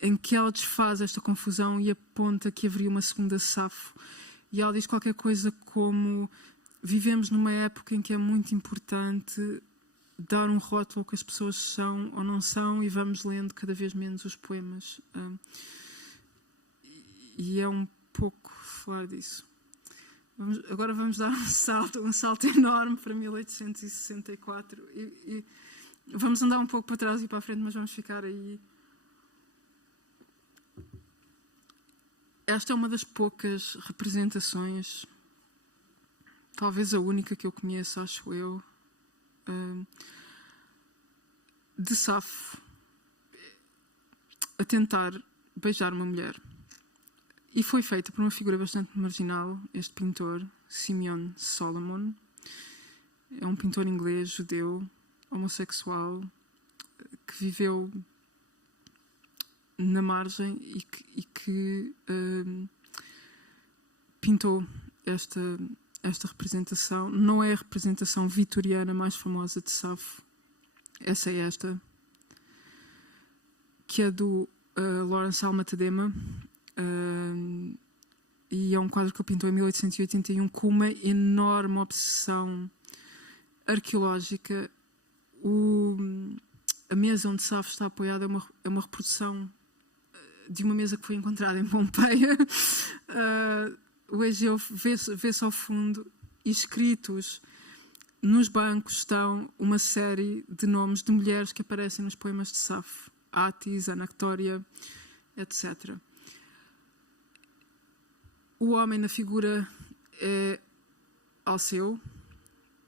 em que ela desfaz esta confusão e aponta que haveria uma segunda Safo. E ela diz qualquer coisa como: vivemos numa época em que é muito importante dar um rótulo ao que as pessoas são ou não são, e vamos lendo cada vez menos os poemas. E é um pouco falar disso. Agora vamos dar um salto enorme para 1864 e vamos andar um pouco para trás e para a frente, mas vamos ficar aí. Esta é uma das poucas representações, talvez a única que eu conheço, acho eu, de Safo a tentar beijar uma mulher. E foi feita por uma figura bastante marginal, este pintor, Simeon Solomon. É um pintor inglês, judeu, homossexual, que viveu na margem e que pintou esta representação. Não é a representação vitoriana mais famosa de Safo. Essa é esta, que é do Lawrence Alma-Tadema, e é um quadro que ele pintou em 1881 com uma enorme obsessão arqueológica. A mesa onde Safo está apoiada é uma reprodução de uma mesa que foi encontrada em Pompeia. O Egeu vê-se ao fundo, e escritos nos bancos estão uma série de nomes de mulheres que aparecem nos poemas de Safo: Atis, Anactória, etc. O homem na figura é Alceu,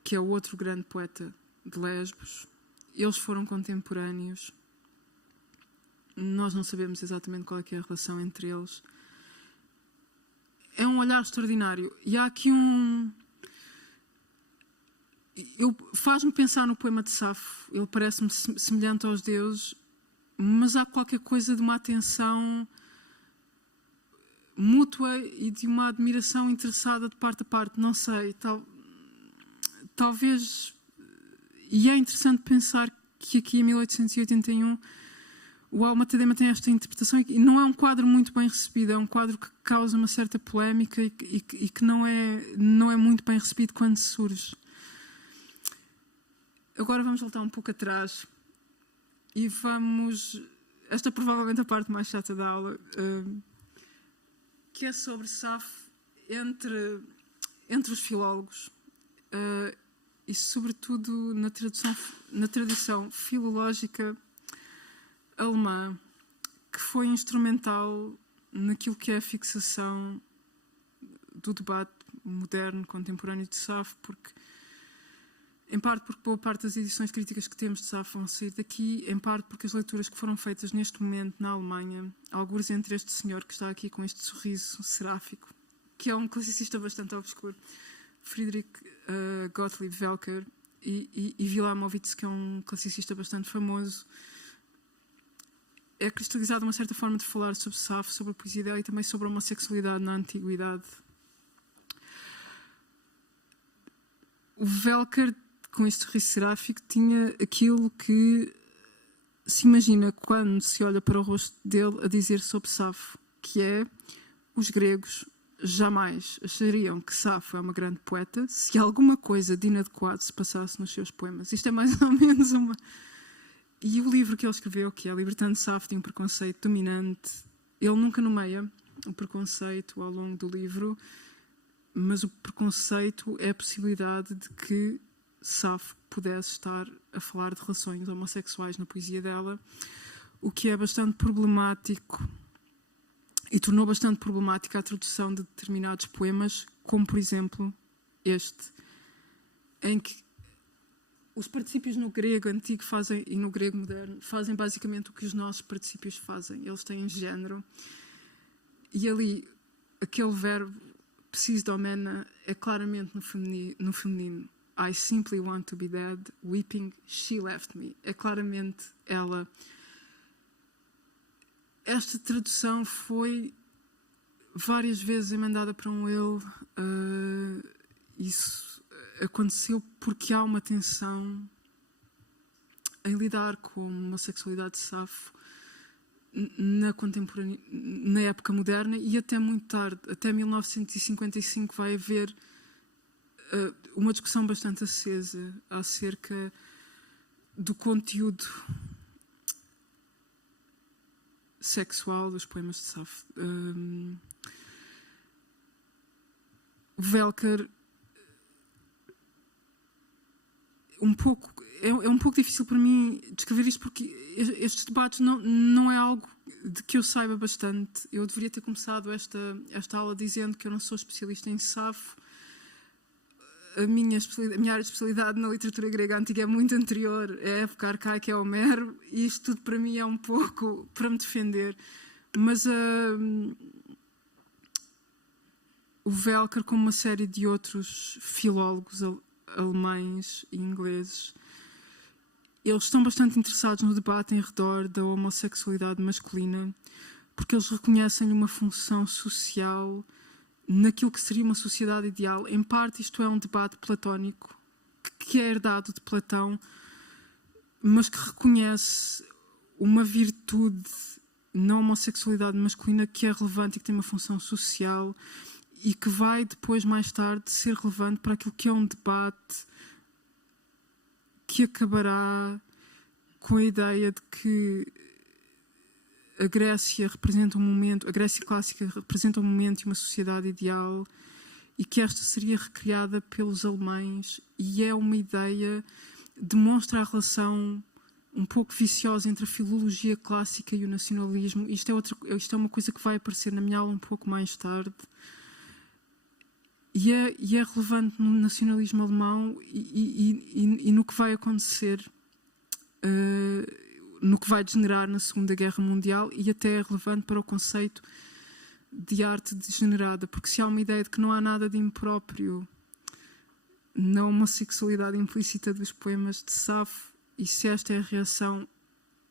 que é o outro grande poeta de Lesbos. Eles foram contemporâneos. Nós não sabemos exatamente qual é que é a relação entre eles. É um olhar extraordinário. E há aqui faz-me pensar no poema de Safo. Ele parece-me semelhante aos deuses, mas há qualquer coisa de uma atenção mútua e de uma admiração interessada de parte a parte. Não sei, talvez, e é interessante pensar que aqui em 1881 o Alma Tadema tem esta interpretação e não é um quadro muito bem recebido, é um quadro que causa uma certa polémica e que não é muito bem recebido quando surge. Agora vamos voltar um pouco atrás e vamos... Esta é provavelmente a parte mais chata da aula, que é sobre Safo entre os filólogos e, sobretudo, na tradição filológica alemã, que foi instrumental naquilo que é a fixação do debate moderno, contemporâneo de Safo, em parte porque boa parte das edições críticas que temos de Safo vão sair daqui, em parte porque as leituras que foram feitas neste momento na Alemanha, alguns entre este senhor que está aqui com este sorriso seráfico, que é um classicista bastante obscuro, Friedrich Gottlieb Welcker, e Wilamowitz, que é um classicista bastante famoso, é cristalizada uma certa forma de falar sobre Safo, sobre a poesia dela e também sobre a homossexualidade na antiguidade. O Welcker, com este sorriso seráfico, tinha aquilo que se imagina quando se olha para o rosto dele a dizer sobre Safo, que é: os gregos jamais achariam que Safo é uma grande poeta se alguma coisa de inadequado se passasse nos seus poemas. Isto é mais ou menos uma... E o livro que ele escreveu, que é Libertando Safo de um Preconceito Dominante, ele nunca nomeia o preconceito ao longo do livro, mas o preconceito é a possibilidade de que Safo pudesse estar a falar de relações homossexuais na poesia dela, o que é bastante problemático e tornou bastante problemática a tradução de determinados poemas, como, por exemplo, este, em que os particípios no grego antigo fazem, e no grego moderno fazem basicamente o que os nossos particípios fazem. Eles têm género. E ali, aquele verbo, psis domena, é claramente no feminino. I simply want to be dead, weeping, she left me. É claramente ela. Esta tradução foi várias vezes emendada para um ele. Isso aconteceu porque há uma tensão em lidar com uma sexualidade de Safo na época moderna e até muito tarde. Até 1955 vai haver uma discussão bastante acesa acerca do conteúdo sexual dos poemas de Safo. Welcker é um pouco difícil para mim descrever isto porque estes debates não é algo de que eu saiba bastante. Eu deveria ter começado esta aula dizendo que eu não sou especialista em Safo. A minha área de especialidade na literatura grega antiga é muito anterior, é a época arcaica, é Homero, e isto tudo para mim é um pouco para me defender. Mas o Welcker, como uma série de outros filólogos alemães e ingleses, eles estão bastante interessados no debate em redor da homossexualidade masculina, porque eles reconhecem uma função social naquilo que seria uma sociedade ideal. Em parte, isto é um debate platónico, que é herdado de Platão, mas que reconhece uma virtude na homossexualidade masculina que é relevante e que tem uma função social e que vai depois, mais tarde, ser relevante para aquilo que é um debate que acabará com a ideia de que a Grécia representa um momento, a Grécia clássica representa um momento e uma sociedade ideal e que esta seria recriada pelos alemães, e é uma ideia, demonstra a relação um pouco viciosa entre a filologia clássica e o nacionalismo. Isto é uma coisa que vai aparecer na minha aula um pouco mais tarde. E é relevante no nacionalismo alemão e no que vai acontecer, no que vai degenerar na Segunda Guerra Mundial, e até é relevante para o conceito de arte degenerada, porque se há uma ideia de que não há nada de impróprio na homossexualidade implícita dos poemas de Safo, e se esta é a reação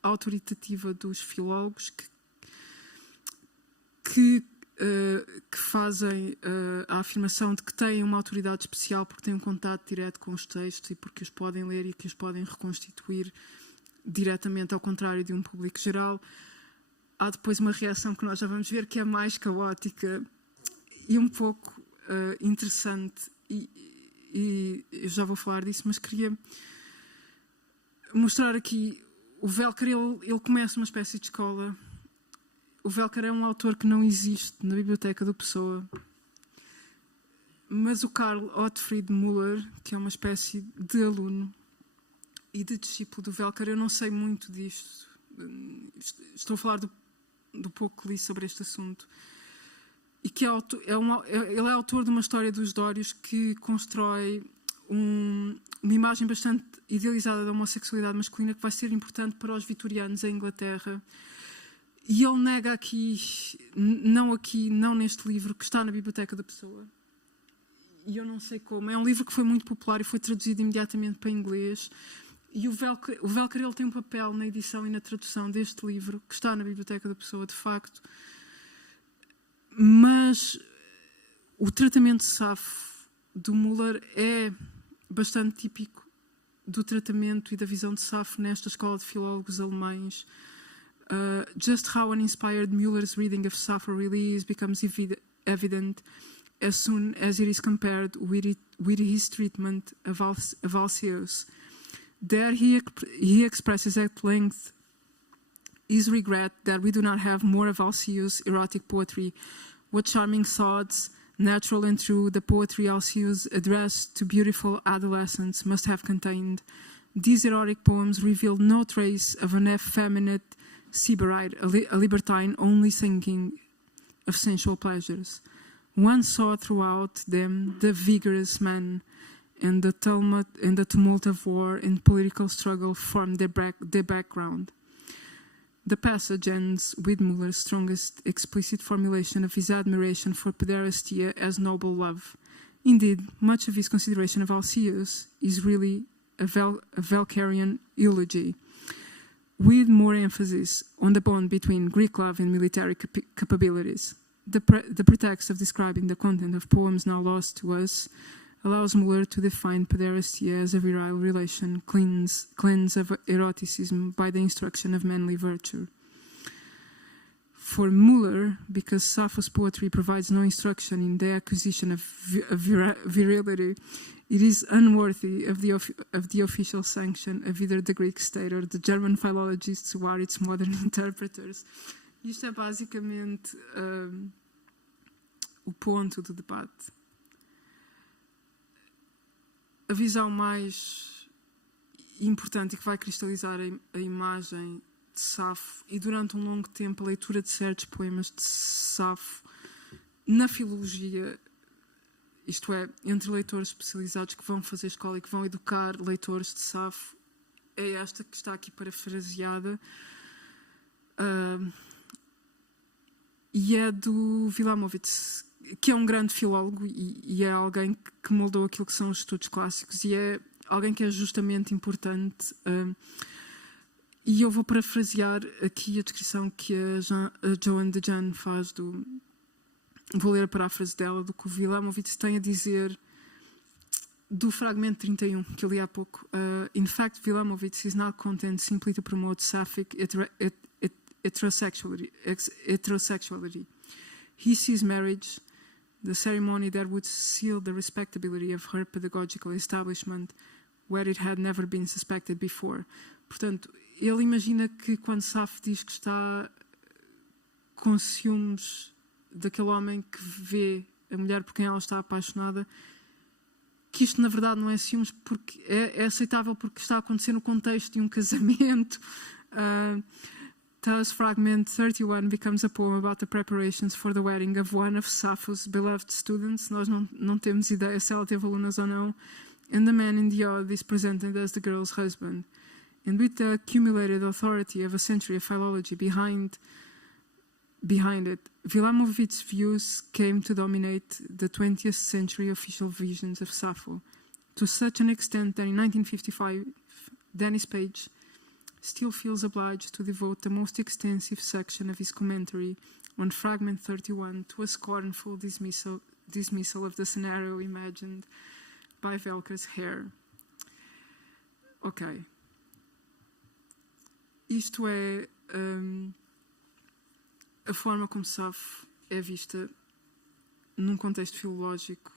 autoritativa dos filólogos que que fazem a afirmação de que têm uma autoridade especial porque têm um contato direto com os textos e porque os podem ler e que os podem reconstituir diretamente, ao contrário de um público geral. Há depois uma reação que nós já vamos ver, que é mais caótica e um pouco interessante, e eu já vou falar disso, mas queria mostrar aqui o Velker. Ele começa uma espécie de escola. O Velker é um autor que não existe na biblioteca do Pessoa, mas o Karl Ottfried Müller, que é uma espécie de aluno e de discípulo do Velker, eu não sei muito disto, estou a falar do pouco que li sobre este assunto, e que ele é autor de uma história dos Dórios que constrói uma imagem bastante idealizada da homossexualidade masculina que vai ser importante para os vitorianos em Inglaterra. E ele nega aqui, não neste livro, que está na biblioteca da Pessoa. E eu não sei como. É um livro que foi muito popular e foi traduzido imediatamente para inglês. E o Velker ele tem um papel na edição e na tradução deste livro, que está na biblioteca da Pessoa, de facto. Mas o tratamento safo do Müller é bastante típico do tratamento e da visão de Safo nesta escola de filólogos alemães. Just how uninspired Müller's reading of Sappho really is becomes evident as soon as it is compared with his treatment of Alcaeus. There he expresses at length his regret that we do not have more of Alcaeus' erotic poetry. What charming thoughts, natural and true, the poetry Alcaeus addressed to beautiful adolescents must have contained. These erotic poems revealed no trace of an effeminate Sybarite, a libertine only thinking of sensual pleasures. One saw throughout them the vigorous man, and the tumult of war and political struggle formed their background. The passage ends with Müller's strongest explicit formulation of his admiration for pederastia as noble love. Indeed, much of his consideration of Alcaeus is really a Velkerian eulogy, with more emphasis on the bond between Greek love and military capabilities. The pretext of describing the content of poems now lost to us allows Müller to define pederastia as a virile relation, cleanse of eroticism by the instruction of manly virtue. For Müller, because Sappho's poetry provides no instruction in the acquisition of virility, it is unworthy of the official sanction of either the Greek state or the German philologists who are its modern interpreters. Isto é basicamente o ponto do debate. A visão mais importante e que vai cristalizar a imagem de Sappho, e durante um longo tempo a leitura de certos poemas de Sappho na filologia, isto é, entre leitores especializados que vão fazer escola e que vão educar leitores de Sappho, é esta que está aqui parafraseada, e é do Wilamowitz, que é um grande filólogo e é alguém que moldou aquilo que são os estudos clássicos, e é alguém que é justamente importante. E eu vou parafrasear aqui a descrição que a Joan de Jan faz vou ler a paráfrase dela, do que o Wilamowitz tem a dizer do fragmento 31, que eu li há pouco. In fact, Wilamowitz is not content simply to promote Sapphic heterosexuality. He sees marriage, the ceremony that would seal the respectability of her pedagogical establishment, where it had never been suspected before. Portanto, ele imagina que quando Sappho diz que está com ciúmes daquele homem que vê a mulher por quem ela está apaixonada, que isto na verdade não é ciúmes, porque é aceitável porque está a acontecer no contexto de um casamento. Thus, fragment 31 becomes a poem about the preparations for the wedding of one of Sappho's beloved students. Nós não temos ideia se ela teve alunas ou não. And the man in the odd is presented as the girl's husband. And with the accumulated authority of a century of philology behind it, Wilamowitz's views came to dominate the 20th century official visions of Sappho, to such an extent that in 1955, Dennis Page still feels obliged to devote the most extensive section of his commentary on Fragment 31 to a scornful dismissal of the scenario imagined by Welker's hair. Ok. Isto é a forma como Safo é vista num contexto filológico.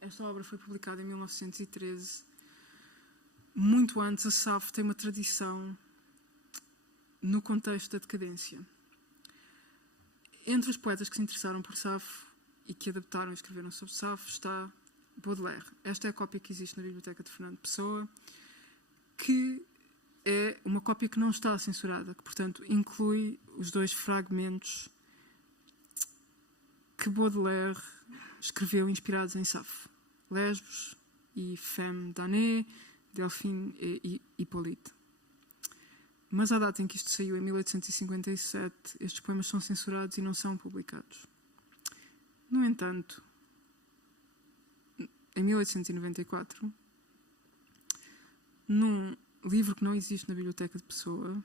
Esta obra foi publicada em 1913. Muito antes, a Safo tem uma tradição no contexto da decadência. Entre os poetas que se interessaram por Safo e que adaptaram e escreveram sobre Safo está Baudelaire. Esta é a cópia que existe na Biblioteca de Fernando Pessoa, que é uma cópia que não está censurada, que, portanto, inclui os 2 fragmentos que Baudelaire escreveu inspirados em Safo. Lesbos e Femme damnée, Delphine e Hippolyte. Mas à data em que isto saiu, em 1857, estes poemas são censurados e não são publicados. No entanto, em 1894, num livro que não existe na Biblioteca de Pessoa,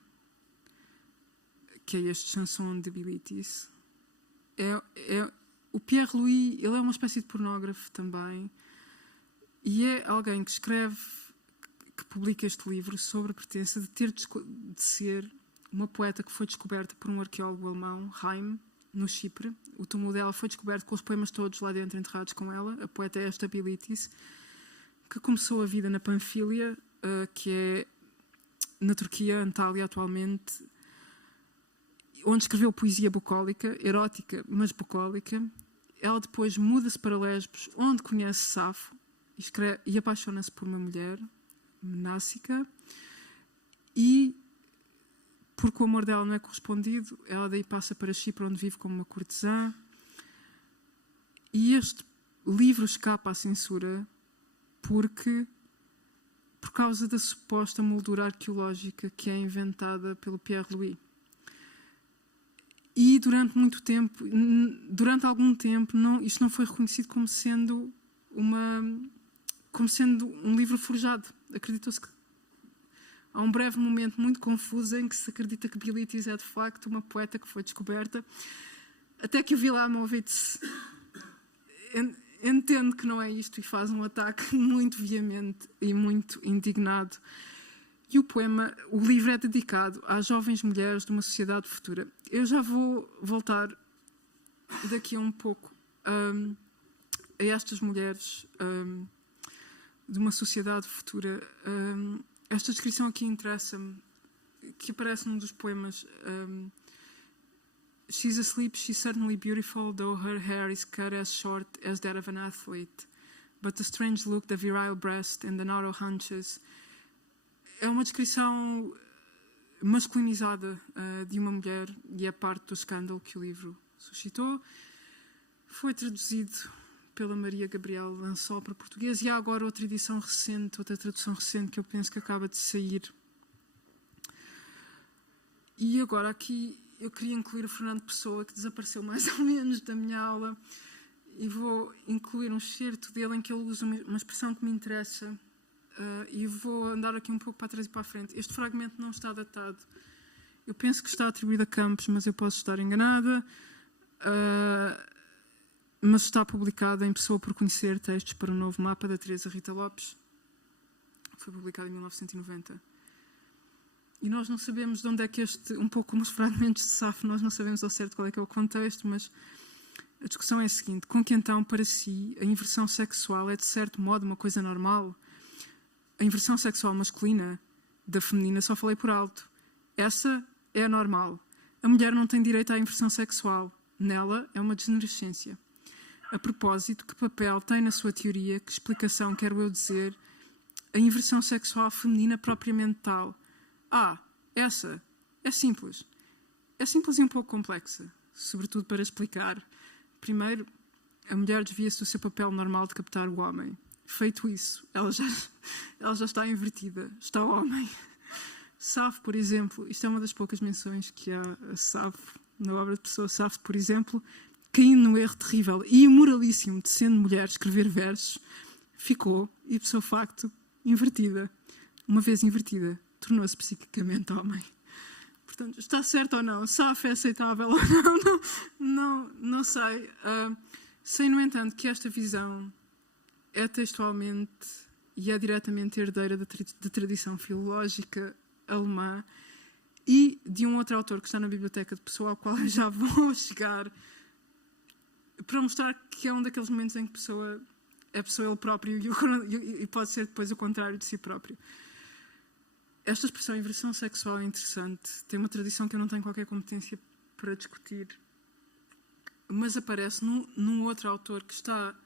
que é este Chanson de Bilitis, o Pierre Louis, ele é uma espécie de pornógrafo também, e é alguém que escreve, que publica este livro sobre a pretensa de ser uma poeta que foi descoberta por um arqueólogo alemão, Heim, no Chipre. O túmulo dela foi descoberto com os poemas todos lá dentro enterrados com ela. A poeta é esta Bilitis, que começou a vida na Panfilia, que é na Turquia, Antália atualmente, onde escreveu poesia bucólica, erótica, mas bucólica. Ela depois muda-se para Lesbos, onde conhece Safo e apaixona-se por uma mulher, Mnásica, e porque o amor dela não é correspondido, ela daí passa para Chipre, onde vive como uma cortesã. E este livro escapa à censura por causa da suposta moldura arqueológica que é inventada pelo Pierre Louis. E durante algum tempo, isto não foi reconhecido como sendo um livro forjado. Acreditou-se que há um breve momento muito confuso em que se acredita que Bilitis é de facto uma poeta que foi descoberta, até que o Wilamowitz entende que não é isto e faz um ataque muito veemente e muito indignado. E o livro é dedicado às jovens mulheres de uma sociedade futura. Eu já vou voltar daqui a um pouco a estas mulheres de uma sociedade futura. Esta descrição aqui interessa-me, que aparece num dos poemas. She's asleep, she's certainly beautiful, though her hair is cut as short as that of an athlete. But the strange look, the virile breast and the narrow hunches. É uma descrição masculinizada de uma mulher e é parte do escândalo que o livro suscitou. Foi traduzido pela Maria Gabriel Lansol para português e há agora outra tradução recente que eu penso que acaba de sair. E agora aqui eu queria incluir o Fernando Pessoa, que desapareceu mais ou menos da minha aula, e vou incluir um excerto dele em que ele usa uma expressão que me interessa, e vou andar aqui um pouco para trás e para a frente. Este fragmento não está datado. Eu penso que está atribuído a Campos, mas eu posso estar enganada. Mas está publicado em Pessoa por Conhecer, textos para o novo mapa, da Teresa Rita Lopes. Foi publicado em 1990. E nós não sabemos de onde é que um pouco como os fragmentos de Safo, nós não sabemos ao certo qual é que é o contexto, mas a discussão é a seguinte: com que então, para si, a inversão sexual é de certo modo uma coisa normal? A inversão sexual masculina da feminina só falei por alto. Essa é a normal. A mulher não tem direito à inversão sexual. Nela é uma degenerescência. A propósito, que papel tem na sua teoria, que explicação quero eu dizer, a inversão sexual feminina propriamente tal? Essa é simples. É simples e um pouco complexa, sobretudo para explicar. Primeiro, a mulher desvia-se do seu papel normal de captar o homem. Feito isso, ela já está invertida, está o homem. Safo, por exemplo, isto é uma das poucas menções que há a Safo na obra de Pessoa. Safo, por exemplo, caindo no erro terrível e imoralíssimo de, sendo mulher, escrever versos, ficou, ipso facto, invertida. uma vez invertida, tornou-se psiquicamente homem. Portanto, está certo ou não? Saf é aceitável ou não? Não sei. Sei, no entanto, que esta visão é textualmente e é diretamente herdeira da tradição filológica alemã e de um outro autor que está na Biblioteca de Pessoa, ao qual eu já vou chegar, para mostrar que é um daqueles momentos em que Pessoa é Pessoa ele próprio e pode ser depois o contrário de si próprio. Esta expressão inversão sexual é interessante. Tem uma tradição que eu não tenho qualquer competência para discutir, mas aparece num outro autor que está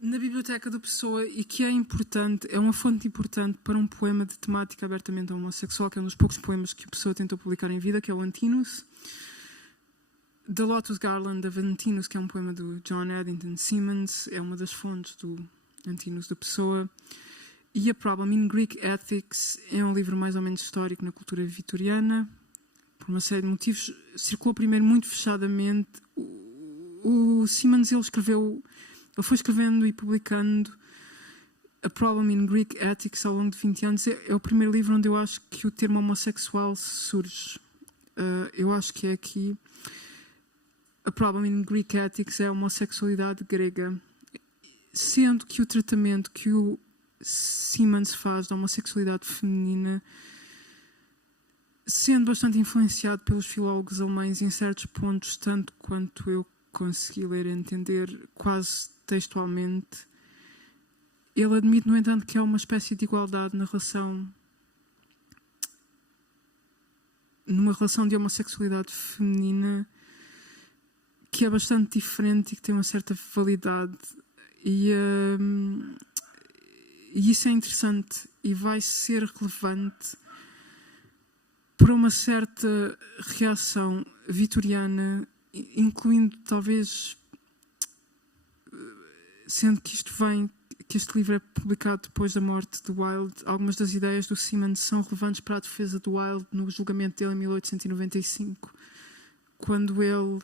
na Biblioteca do Pessoa e que é importante, é uma fonte importante para um poema de temática abertamente homossexual, que é um dos poucos poemas que o Pessoa tentou publicar em vida, que é o Antinous. The Lotus Garland of Antinous, que é um poema do John Addington Symonds, é uma das fontes do Antinous do Pessoa. E A Problem in Greek Ethics é um livro mais ou menos histórico na cultura vitoriana, por uma série de motivos. Circulou primeiro muito fechadamente. O Symonds, ele foi escrevendo e publicando A Problem in Greek Ethics ao longo de 20 anos. É o primeiro livro onde eu acho que o termo homossexual surge. Eu acho que é aqui. A Problem in Greek Ethics é a homossexualidade grega, sendo que o tratamento que o Symonds faz da homossexualidade feminina, sendo bastante influenciado pelos filólogos alemães em certos pontos, tanto quanto eu consegui ler e entender, quase textualmente, ele admite, no entanto, que há uma espécie de igualdade numa relação de homossexualidade feminina que é bastante diferente e que tem uma certa validade. E isso é interessante e vai ser relevante para uma certa reação vitoriana, incluindo talvez, sendo que este livro é publicado depois da morte de Wilde, algumas das ideias do Symonds são relevantes para a defesa de Wilde no julgamento dele em 1895, quando ele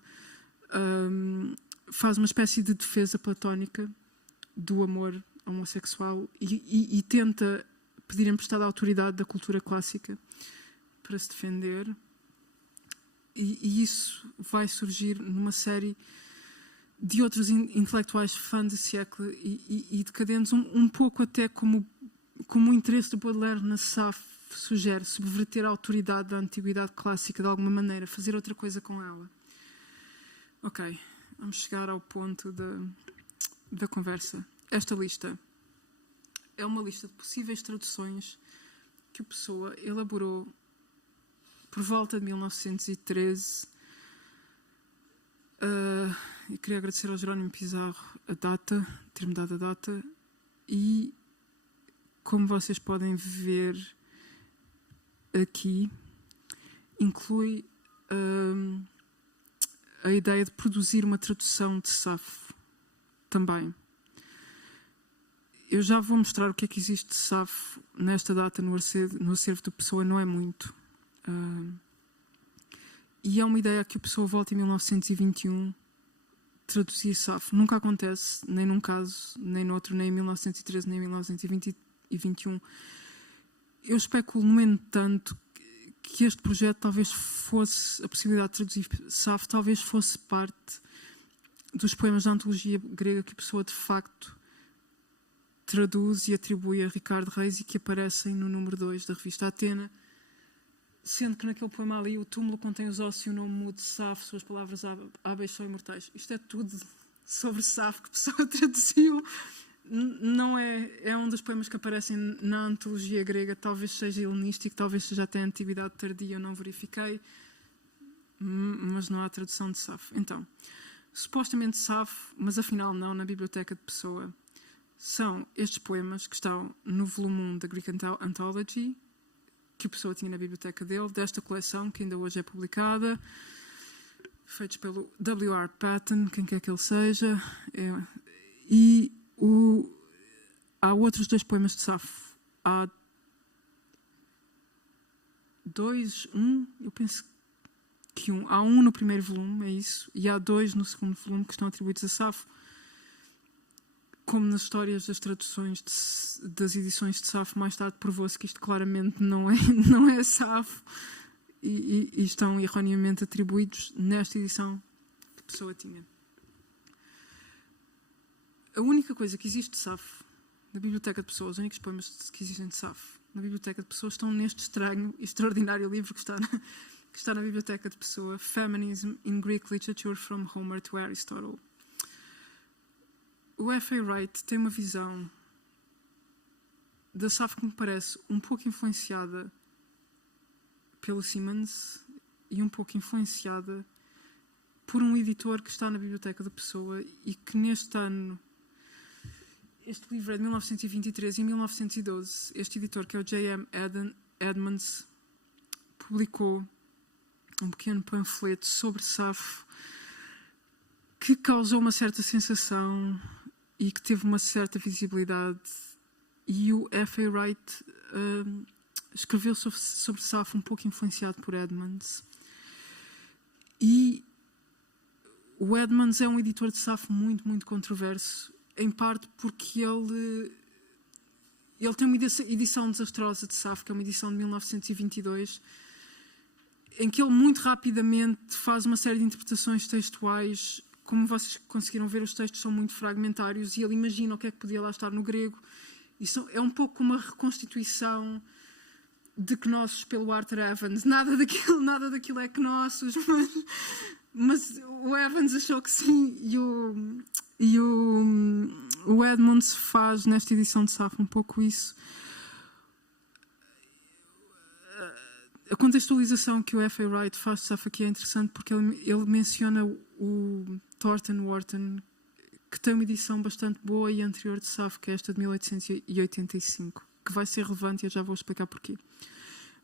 faz uma espécie de defesa platónica do amor homossexual e tenta pedir emprestada a autoridade da cultura clássica para se defender. E isso vai surgir numa série de outros intelectuais fãs de século e decadentes, um pouco até como o interesse do Baudelaire na Saf sugere, subverter a autoridade da antiguidade clássica de alguma maneira, fazer outra coisa com ela. Ok, vamos chegar ao ponto da conversa. Esta lista é uma lista de possíveis traduções que o Pessoa elaborou por volta de 1913. E queria agradecer ao Jerónimo Pizarro ter-me dado a data. E, como vocês podem ver aqui, inclui a ideia de produzir uma tradução de Saf também. Eu já vou mostrar o que é que existe de Saf nesta data no acervo do Pessoa, não é muito. E é uma ideia que o Pessoa volta em 1921 traduzir Saf. Nunca acontece, nem num caso, nem no outro, nem em 1913, nem em 1921. Eu especulo, no entanto, que este projeto talvez fosse, a possibilidade de traduzir Saf, talvez fosse parte dos poemas da antologia grega que a Pessoa de facto traduz e atribui a Ricardo Reis e que aparecem no número 2 da revista Atena, sendo que naquele poema ali o túmulo contém os ossos e o nome mudo de Saf, suas palavras hábeis são imortais. Isto é tudo sobre Saf que a Pessoa traduziu. Não é um dos poemas que aparecem na antologia grega, talvez seja helenístico, talvez seja até antiguidade tardia, eu não verifiquei, mas não há tradução de Saf. Então, supostamente Saf, mas afinal não, na Biblioteca de Pessoa, são estes poemas que estão no volume 1 da Greek Anthology, que a Pessoa tinha na biblioteca dele, desta coleção, que ainda hoje é publicada, feitos pelo W.R. Patton, quem quer que ele seja, há outros 2 poemas de Saf. Há 2, eu penso que há um no primeiro volume, é isso, e há 2 no segundo volume que estão atribuídos a Saf. como nas histórias das traduções das edições de Safo, mais tarde provou-se que isto claramente não é Safo e estão erroneamente atribuídos nesta edição que a pessoa tinha. A única coisa que existe de Safo na Biblioteca de Pessoa, os únicos poemas que existem de Safo na Biblioteca de Pessoa estão neste estranho e extraordinário livro que está na Biblioteca de Pessoa, Feminism in Greek Literature from Homer to Aristotle. O F.A. Wright tem uma visão da Safo que me parece um pouco influenciada pelo Simmons e um pouco influenciada por um editor que está na Biblioteca da Pessoa e que neste ano, este livro é de 1923 e em 1912, este editor, que é o J.M. Edmonds, publicou um pequeno panfleto sobre Safo que causou uma certa sensação e que teve uma certa visibilidade. E o F.A. Wright escreveu sobre Safo um pouco influenciado por Edmonds. E o Edmonds é um editor de Safo muito, muito controverso, em parte porque ele tem uma edição desastrosa de Safo, que é uma edição de 1922, em que ele muito rapidamente faz uma série de interpretações textuais. Como vocês conseguiram ver, os textos são muito fragmentários e ele imagina o que é que podia lá estar no grego. Isso é um pouco como uma reconstituição de Knossos pelo Arthur Evans. Nada daquilo é Knossos, mas o Evans achou que sim e o Edmonds faz nesta edição de Safo um pouco isso. A contextualização que o F.A. Wright faz de Safo aqui é interessante porque ele menciona o Thornton Wharton, que tem uma edição bastante boa e anterior de Safo, que é esta de 1885, que vai ser relevante e eu já vou explicar porquê.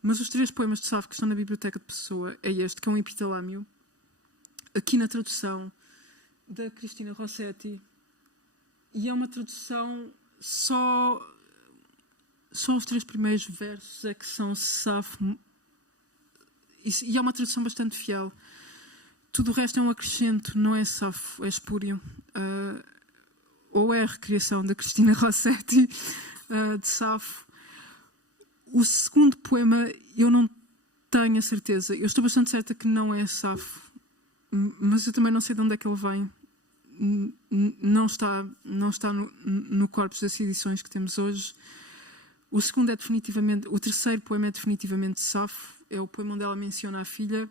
Mas os 3 poemas de Safo que estão na Biblioteca de Pessoa é este, que é um epitalâmio, aqui na tradução da Cristina Rossetti, e é uma tradução só os 3 primeiros versos é que são Safo, e é uma tradução bastante fiel. Tudo o resto é um acrescento, não é Safo, é espúrio. Ou é a recriação da Cristina Rossetti de Safo. O segundo poema eu não tenho a certeza. Eu estou bastante certa que não é Safo, mas eu também não sei de onde é que ele vem. Não está no corpus das edições que temos hoje. O terceiro poema é definitivamente Safo. É o poema onde ela menciona a filha.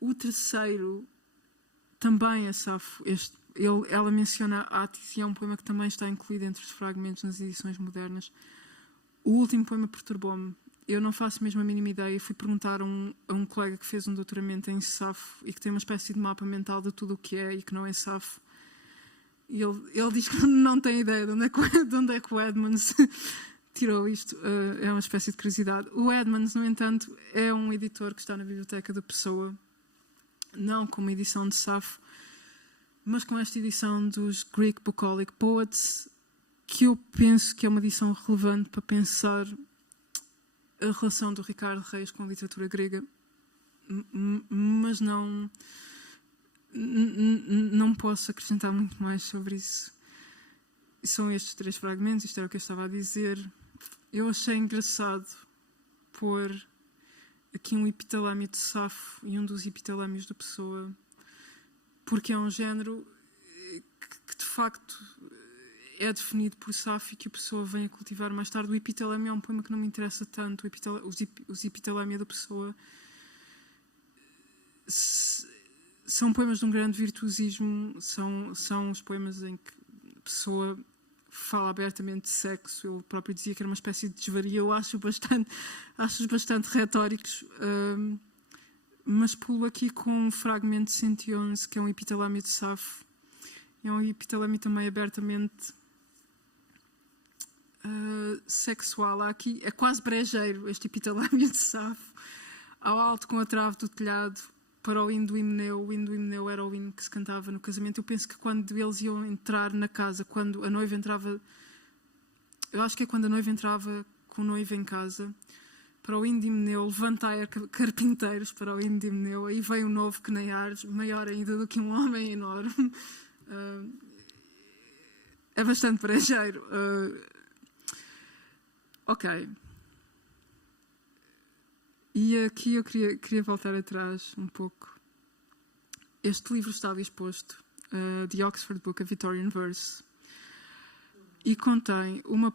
O terceiro também é Safo. Ela menciona Atis e é um poema que também está incluído entre os fragmentos nas edições modernas. O último poema perturbou-me. Eu não faço mesmo a mínima ideia. Fui perguntar a um colega que fez um doutoramento em Safo e que tem uma espécie de mapa mental de tudo o que é e que não é Safo. E ele diz que não tem ideia de onde é que o Edmonds tirou isto. É uma espécie de curiosidade. O Edmonds, no entanto, é um editor que está na Biblioteca da Pessoa, não com uma edição de Safo, mas com esta edição dos Greek Bucolic Poets, que eu penso que é uma edição relevante para pensar a relação do Ricardo Reis com a literatura grega, mas não posso acrescentar muito mais sobre isso. E são estes 3 fragmentos, isto era o que eu estava a dizer. Eu achei engraçado pôr aqui um epitalâmio de Safo e um dos epitalâmios da Pessoa, porque é um género que de facto é definido por Safo e que a Pessoa vem a cultivar mais tarde. O epitalâmio é um poema que não me interessa tanto. Os epitalâmia da Pessoa são poemas de um grande virtuosismo, são os poemas em que a Pessoa fala abertamente de sexo. Ele próprio dizia que era uma espécie de desvario. Eu acho-os bastante retóricos, mas pulo aqui com um fragmento de 111, que é um epitalâmio de Safo. É um epitalâmio também abertamente sexual. Aqui é quase brejeiro este epitalâmio de Safo. Ao alto com a trave do telhado, para o hino do Himeneu. O hino do Himeneu era o hino que se cantava no casamento. Eu penso que quando eles iam entrar na casa, quando a noiva entrava, eu acho que é quando a noiva entrava com o noivo em casa, para o Indimneu, levantai carpinteiros para o Indimneu, aí vem um novo que nem Ares, maior ainda do que um homem enorme. É bastante brejeiro. Ok. E aqui eu queria voltar atrás um pouco. Este livro está disposto, The Oxford Book, A Victorian Verse, e contém um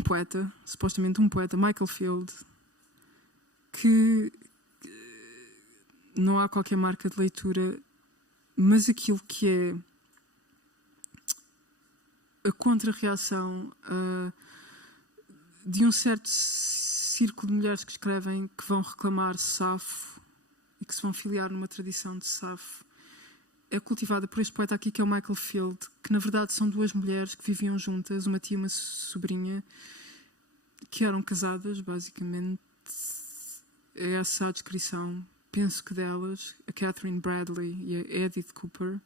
poeta, supostamente um poeta, Michael Field, que não há qualquer marca de leitura, mas aquilo que é a contra-reação de um certo círculo de mulheres que escrevem, que vão reclamar Safo e que se vão filiar numa tradição de Safo, é cultivada por este poeta aqui, que é o Michael Field, que na verdade são duas mulheres que viviam juntas, uma tia e uma sobrinha, que eram casadas, basicamente. É essa a descrição, penso que delas, a Catherine Bradley e a Edith Cooper,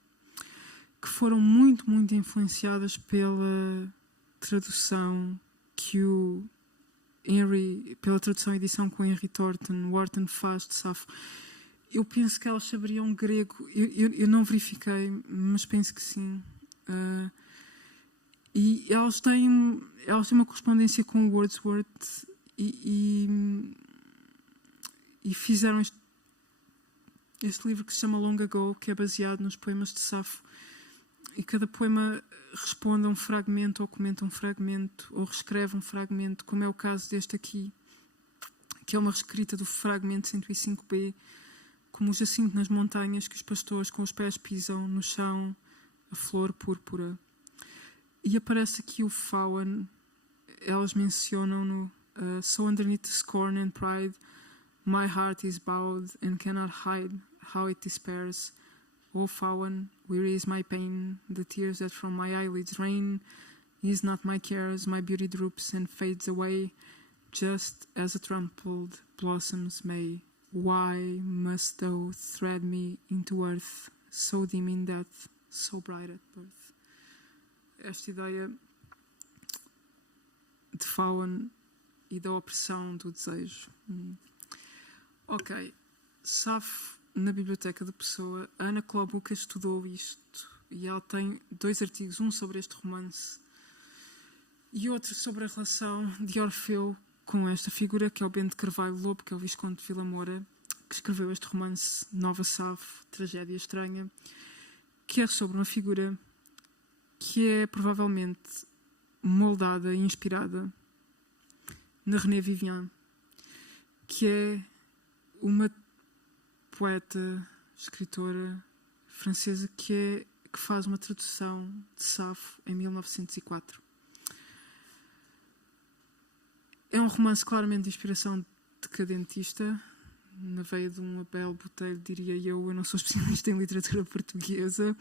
que foram muito, muito influenciadas pela tradução pela tradução e edição que o Henry Wharton faz de Safo. Eu penso que elas saberiam grego. Eu não verifiquei, mas penso que sim. E elas têm uma correspondência com o Wordsworth e fizeram este livro que se chama Long Ago, que é baseado nos poemas de Safo. E cada poema responde a um fragmento, ou comenta um fragmento, ou reescreve um fragmento, como é o caso deste aqui, que é uma reescrita do fragmento 105b, como o jacinto nas montanhas que os pastores com os pés pisam no chão, a flor púrpura. E aparece aqui o Faun, elas mencionam-no, so underneath the scorn and pride, my heart is bowed and cannot hide how it despairs. O Faun, weary is my pain, the tears that from my eyelids rain, is not my cares, my beauty droops and fades away, just as a trampled blossoms may. Why must thou thread me into earth, so dim in death, so bright at birth? Esta ideia de Faun e da opressão do desejo. Ok. Safo, na Biblioteca de Pessoa, a Ana Clobuca estudou isto e ela tem 2 artigos, um sobre este romance e outro sobre a relação de Orfeu com esta figura, que é o Bento de Carvalho Lobo, que é o Visconde de Vila Moura, que escreveu este romance Nova Safo, Tragédia Estranha, que é sobre uma figura que é provavelmente moldada e inspirada na René Vivian, que é uma poeta, escritora francesa que faz uma tradução de Safo em 1904. É um romance claramente de inspiração decadentista, na veia de um Abel Botelho, diria eu não sou especialista em literatura portuguesa,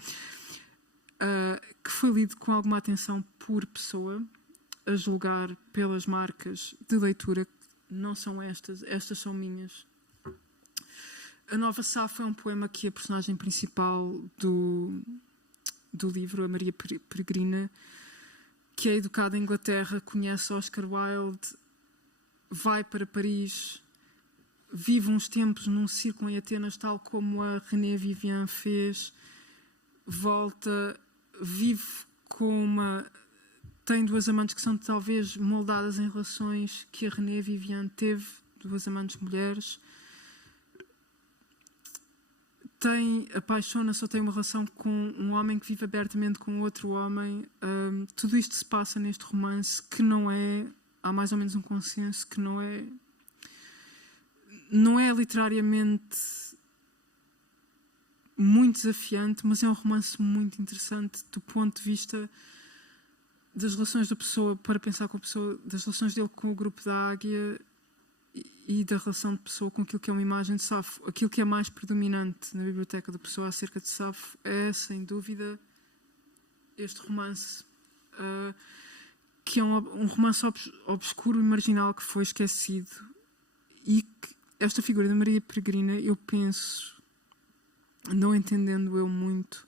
que foi lido com alguma atenção por Pessoa, a julgar pelas marcas de leitura, não são estas são minhas. A Nova Safo é um poema que a personagem principal do livro, a Maria Peregrina, que é educada em Inglaterra, conhece Oscar Wilde, vai para Paris, vive uns tempos num círculo em Atenas, tal como a René Vivian fez, volta, vive com tem 2 amantes que são talvez moldadas em relações que a René Vivian teve, 2 amantes mulheres, apaixona-se ou tem uma relação com um homem que vive abertamente com outro homem. Tudo isto se passa neste romance, que não é, há mais ou menos um consenso, que não é literariamente muito desafiante, mas é um romance muito interessante do ponto de vista das relações da Pessoa, para pensar com a Pessoa, das relações dele com o grupo da Águia e da relação de Pessoa com aquilo que é uma imagem de Safo. Aquilo que é mais predominante na Biblioteca da Pessoa acerca de Safo é, sem dúvida, este romance, que é um romance obscuro e marginal que foi esquecido, e que esta figura da Maria Peregrina, eu penso, não entendendo eu muito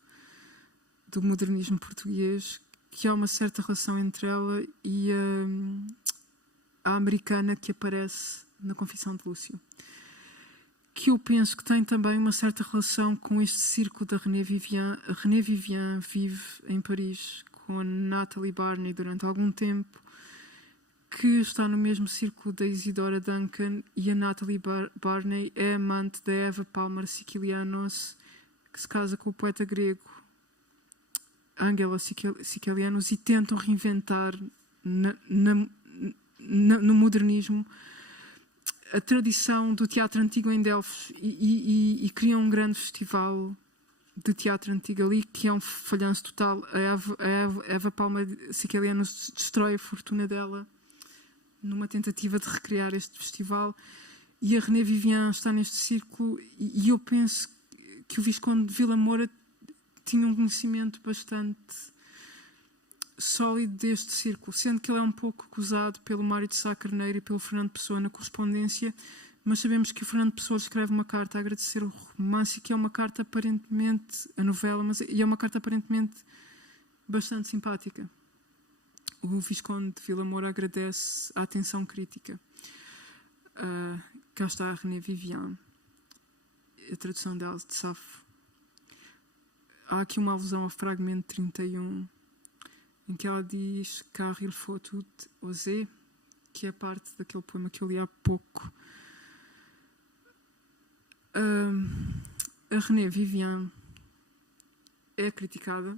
do modernismo português, que há uma certa relação entre ela e a americana que aparece na Confissão de Lúcio, que eu penso que tem também uma certa relação com este círculo da René Vivian. A René Vivian vive em Paris com a Natalie Barney durante algum tempo, que está no mesmo círculo da Isidora Duncan, e a Natalie Barney é amante da Eva Palmer Sikelianos, que se casa com o poeta grego Angela Sikelianos, e tentam reinventar no modernismo a tradição do teatro antigo em Delfos e criam um grande festival de teatro antigo ali, que é um falhanço total. A Eva Palmer Sikelianos destrói a fortuna dela numa tentativa de recriar este festival, e a René Vivian está neste círculo, e eu penso que o Visconde de Vila Moura tinha um conhecimento bastante sólido deste círculo, sendo que ele é um pouco acusado pelo Mário de Sá Carneiro e pelo Fernando Pessoa na correspondência, mas sabemos que o Fernando Pessoa escreve uma carta a agradecer o romance, que é uma carta aparentemente, a novela, e é uma carta aparentemente bastante simpática. O Visconde de Vila Moura agradece a atenção crítica. Cá está a René Vivian, a tradução dela de Safo. Há aqui uma alusão ao fragmento 31, em que ela diz Car il faut tout oser, que é parte daquele poema que eu li há pouco. A René Vivian é criticada.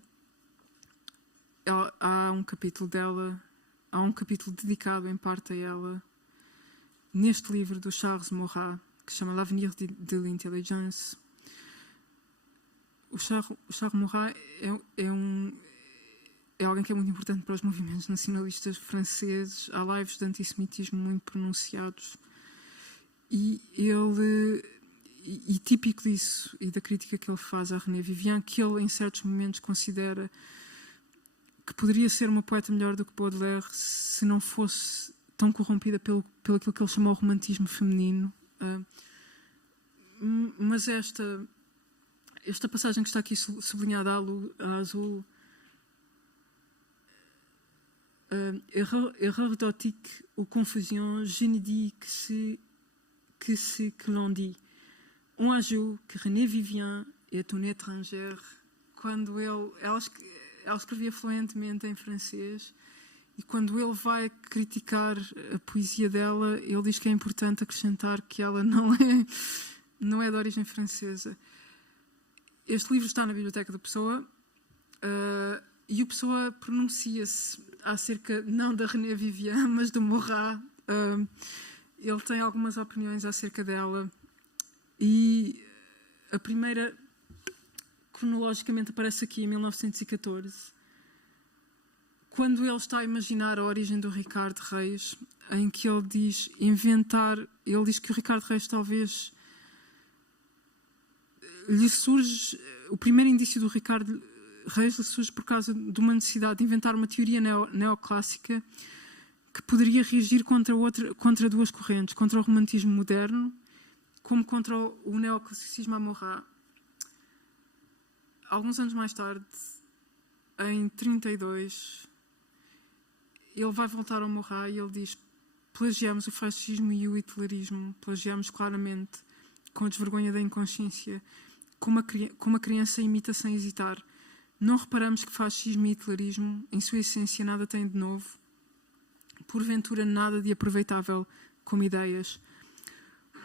Há um capítulo dela, há um capítulo dedicado em parte a ela neste livro do Charles Maurras, que se chama L'Avenir de l'Intelligence. O Charles Maurras é alguém que é muito importante para os movimentos nacionalistas franceses. Há lives de antissemitismo muito pronunciados, e típico disso e da crítica que ele faz a René Vivian, que ele em certos momentos considera que poderia ser uma poeta melhor do que Baudelaire se não fosse tão corrompida pelo aquilo que ele chamou o romantismo feminino. Mas esta passagem que está aqui sublinhada a azul, erreur d'optique ou confusion, je ne dis que ce que l'on dit. On ajoute que René Vivian est une étrangère. Quando ela escrevia fluentemente em francês, e quando ele vai criticar a poesia dela, ele diz que é importante acrescentar que ela não é de origem francesa. Este livro está na biblioteca do Pessoa, e o Pessoa pronuncia-se acerca, não da René Vivian, mas do Maurras. Ele tem algumas opiniões acerca dela, e a primeira cronologicamente aparece aqui em 1914, quando ele está a imaginar a origem do Ricardo Reis, em que ele diz que o Ricardo Reis talvez lhe surge, o primeiro indício do Ricardo Reis lhe surge por causa de uma necessidade de inventar uma teoria neoclássica que poderia reagir contra duas correntes, contra o romantismo moderno, como contra o neoclassicismo à Maurras. Alguns anos mais tarde, em 32, ele vai voltar ao Maurras e ele diz: plagiamos o fascismo e o hitlerismo, plagiamos claramente, com a desvergonha da inconsciência, como uma criança imita sem hesitar. Não reparamos que fascismo e hitlerismo, em sua essência, nada têm de novo, porventura nada de aproveitável como ideias.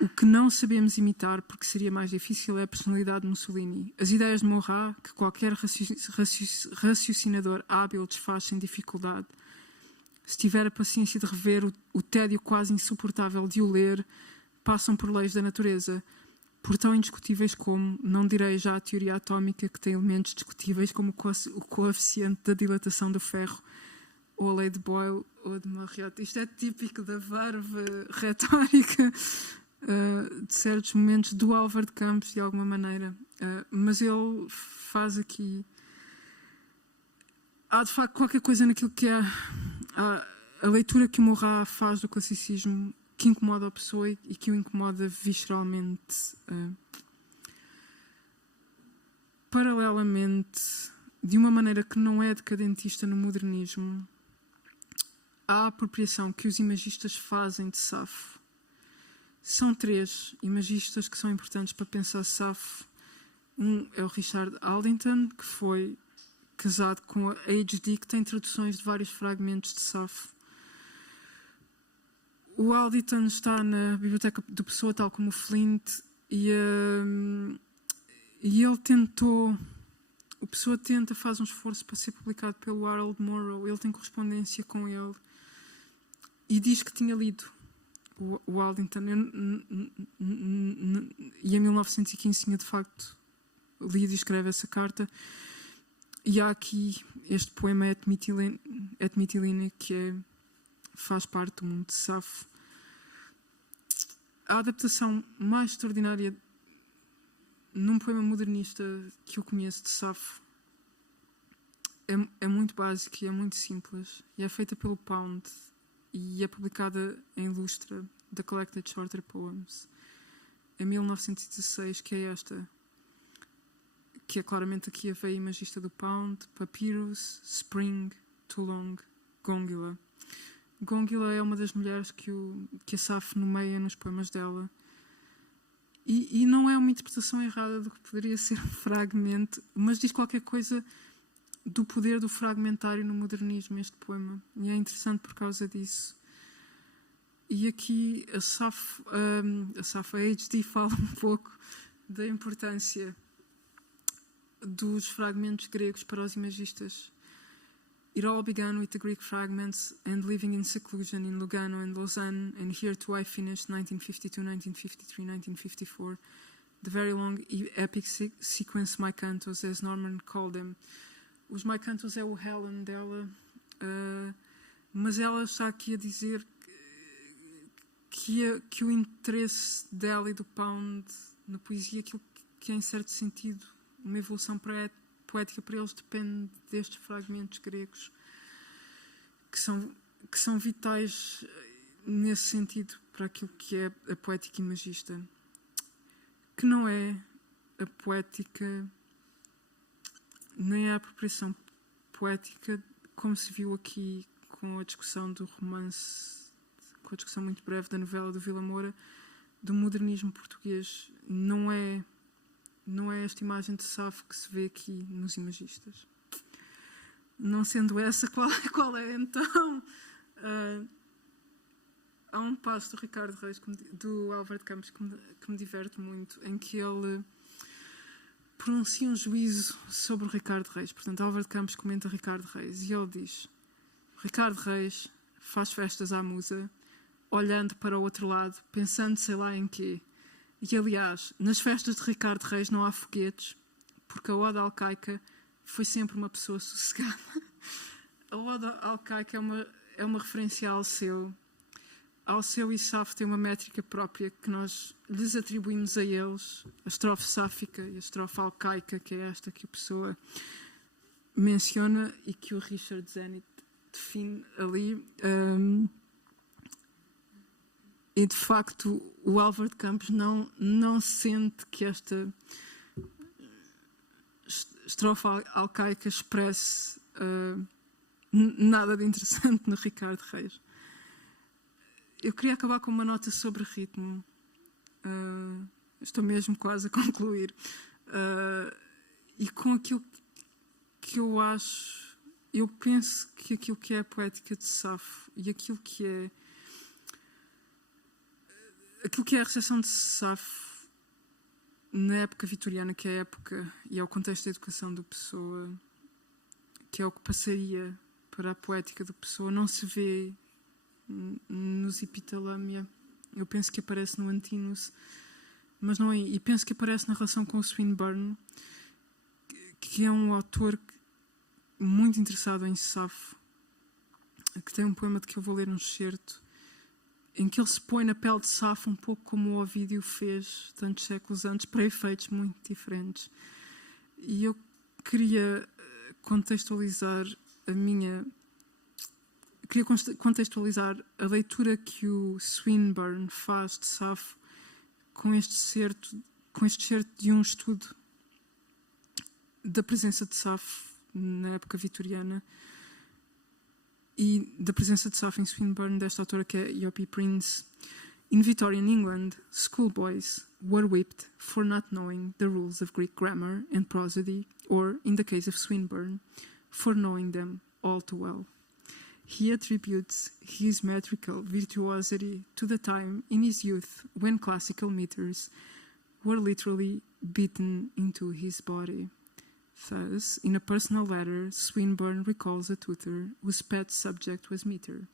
O que não sabemos imitar, porque seria mais difícil, é a personalidade de Mussolini. As ideias de Maurras, que qualquer raciocinador hábil desfaz sem dificuldade, se tiver a paciência de rever o tédio quase insuportável de o ler, passam por leis da natureza, por tão indiscutíveis como, não direi já a teoria atómica, que tem elementos discutíveis como o coeficiente da dilatação do ferro, ou a lei de Boyle, ou a de Mariotte. Isto é típico da verve retórica de certos momentos do Álvaro de Campos, de alguma maneira. Mas ele faz aqui... Há, de facto, qualquer coisa naquilo que é a leitura que o Maurras faz do classicismo que incomoda a pessoa e que o incomoda visceralmente. Paralelamente, de uma maneira que não é decadentista no modernismo, à apropriação que os imagistas fazem de Safo. São 3 imagistas que são importantes para pensar Safo. Um é o Richard Aldington, que foi casado com a H.D., que tem traduções de vários fragmentos de Safo. O Aldington está na Biblioteca do Pessoa, tal como o Flint, e ele tentou... O Pessoa faz um esforço para ser publicado pelo Harold Morrow. Ele tem correspondência com ele e diz que tinha lido o Aldington. E em 1915 tinha de facto lido e escreve essa carta. E há aqui este poema Et Mytilene, que faz parte do mundo de Safo. A adaptação mais extraordinária num poema modernista que eu conheço de Safo é muito básica e é muito simples, e é feita pelo Pound e é publicada em Lustra, The Collected Shorter Poems, em 1916, que é esta, que é claramente aqui a veia imagista do Pound: Papyrus, Spring, Toulon, Gongula. Gongula é uma das mulheres que a Safo nomeia nos poemas dela. E não é uma interpretação errada do que poderia ser um fragmento, mas diz qualquer coisa do poder do fragmentário no modernismo, este poema. E é interessante por causa disso. E aqui a Safo, a H.D. fala um pouco da importância dos fragmentos gregos para os imagistas. It all began with the Greek fragments and living in seclusion in Lugano and Lausanne, and here too I finished 1952, 1953, 1954, the very long epic sequence My Cantos, as Norman called them. Os My Cantos é o Helen dela, mas ela está aqui a dizer que o interesse dela e do Pound na poesia, aquilo que é em certo sentido uma evolução poética para eles, depende destes fragmentos gregos que são vitais nesse sentido para aquilo que é a poética imagista, que não é a poética nem a apropriação poética, como se viu aqui com a discussão do romance, com a discussão muito breve da novela do Vila Moura, do modernismo português. Não é esta imagem de Safo que se vê aqui nos imagistas. Não sendo essa, qual é então? Há um passo do Ricardo Reis, do Álvaro de Campos, que me diverte muito, em que ele pronuncia um juízo sobre o Ricardo Reis. Portanto, Álvaro de Campos comenta Ricardo Reis e ele diz: Ricardo Reis faz festas à musa, olhando para o outro lado, pensando sei lá em quê. E, aliás, nas festas de Ricardo Reis não há foguetes, porque a Oda Alcaica foi sempre uma pessoa sossegada. A Oda Alcaica é uma referência ao seu. Ao seu, e Safo tem uma métrica própria que nós lhes atribuímos a eles, a estrofe sáfica e a estrofe alcaica, que é esta que a pessoa menciona e que o Richard Zenit define ali. E, de facto, o Álvaro de Campos não sente que esta estrofe alcaica expresse nada de interessante no Ricardo Reis. Eu queria acabar com uma nota sobre ritmo. Estou mesmo quase a concluir. E com aquilo que eu acho... Eu penso que aquilo que é a poética de Safo e aquilo que é a recepção de Safo na época vitoriana, que é a época e é o contexto da educação do Pessoa, que é o que passaria para a poética do Pessoa, não se vê nos Epitalamia. Eu penso que aparece no Antinous, mas não é. E penso que aparece na relação com o Swinburne, que é um autor muito interessado em Safo, que tem um poema de que eu vou ler um excerto, em que ele se põe na pele de Safo um pouco como o Ovídio fez tantos séculos antes, para efeitos muito diferentes. E eu queria contextualizar a leitura que o Swinburne faz de Safo com este excerto de um estudo da presença de Safo na época vitoriana. e da presença de Safo em Swinburne, desta autora que é Eope Prince. In Victorian England, schoolboys were whipped for not knowing the rules of Greek grammar and prosody, or, in the case of Swinburne, for knowing them all too well. He attributes his metrical virtuosity to the time in his youth when classical meters were literally beaten into his body. Thus, in a personal letter, Swinburne recalls a tutor whose pet subject was meter.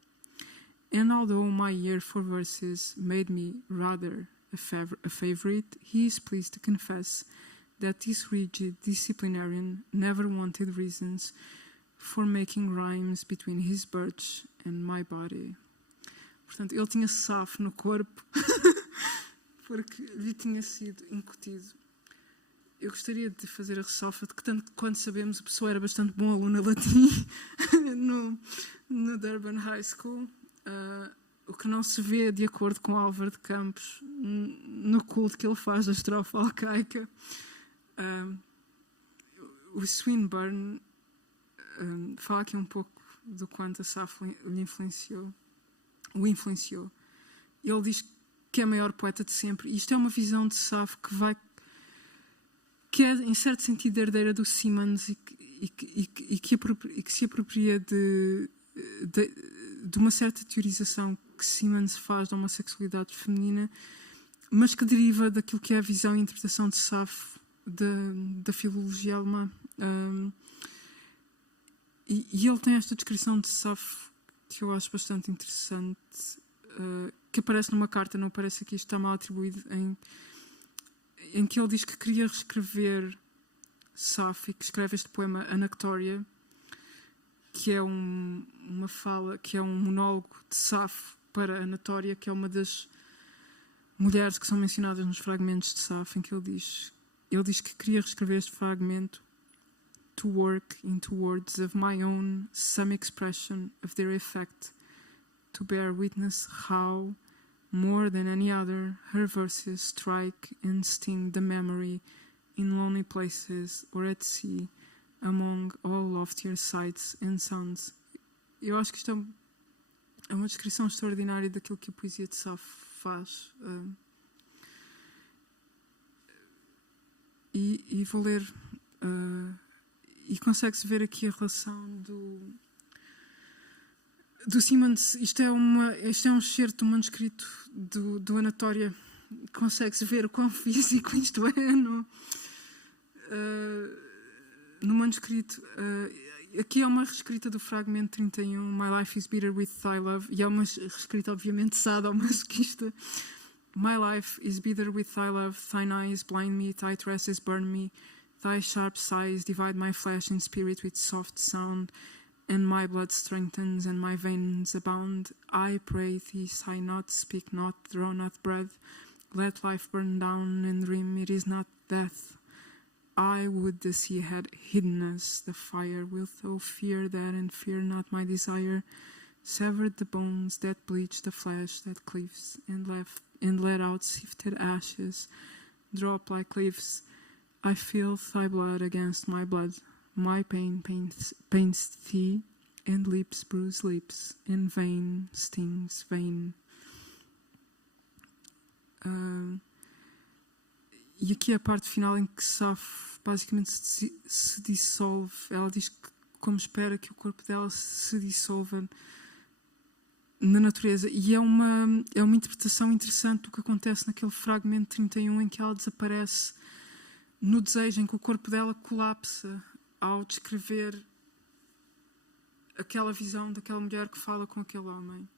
And although my ear for verses made me rather a favorite, he is pleased to confess that this rigid disciplinarian never wanted reasons for making rhymes between his birch and my body. Portanto, ele tinha Safo no corpo porque lhe tinha sido incutido. Eu gostaria de fazer a ressalva de que, tanto quanto sabemos, a pessoa era bastante bom aluno de latim no Durban High School, o que não se vê de acordo com Álvaro de Campos no culto que ele faz da estrofe alcaica. O Swinburne fala aqui um pouco do quanto a Safo o influenciou. Ele diz que é o maior poeta de sempre. E isto é uma visão de Safo que é, em certo sentido, herdeira do Symonds e que se apropria de uma certa teorização que Symonds faz da homossexualidade feminina, mas que deriva daquilo que é a visão e a interpretação de Safo da filologia alemã. E ele tem esta descrição de Safo que eu acho bastante interessante, que aparece numa carta, não aparece aqui, está mal atribuído, em que ele diz que queria reescrever Safo e que escreve este poema Anactória, que é uma fala, que é um monólogo de Safo para Anatória, que é uma das mulheres que são mencionadas nos fragmentos de Safo, em que ele diz que queria reescrever este fragmento to work into words of my own some expression of their effect, to bear witness how, more than any other, her verses strike and sting the memory in lonely places or at sea, among all loftier sights and sounds. Eu acho que isto é uma descrição extraordinária daquilo que a poesia de Safo faz. E vou ler... e consegue-se ver aqui a relação do Symonds. Isto é um excerto do manuscrito do Anatória. Consegue-se ver o quão físico isto é no manuscrito. Aqui é uma reescrita do fragmento 31, My life is bitter with thy love, e é uma reescrita obviamente sadomasoquista. My life is bitter with thy love, thine eyes blind me, thy tresses burn me, thy sharp sighs divide my flesh and spirit with soft sound, and my blood strengthens and my veins abound. I pray thee, sigh not, speak not, draw not breath, let life burn down and dream it is not death. I would the sea had hidden us, the fire wilt thou fear that and fear not my desire, severed the bones that bleach the flesh that cleaves, and let out sifted ashes drop like cliffs. I feel thy blood against my blood, my pain pains thee, and lips bruise lips, and vein stings vein. E aqui é a parte final em que Safo basicamente se dissolve. Ela diz que como espera que o corpo dela se dissolva na natureza. E é uma interpretação interessante do que acontece naquele fragmento 31 em que ela desaparece no desejo, em que o corpo dela colapsa ao descrever aquela visão daquela mulher que fala com aquele homem.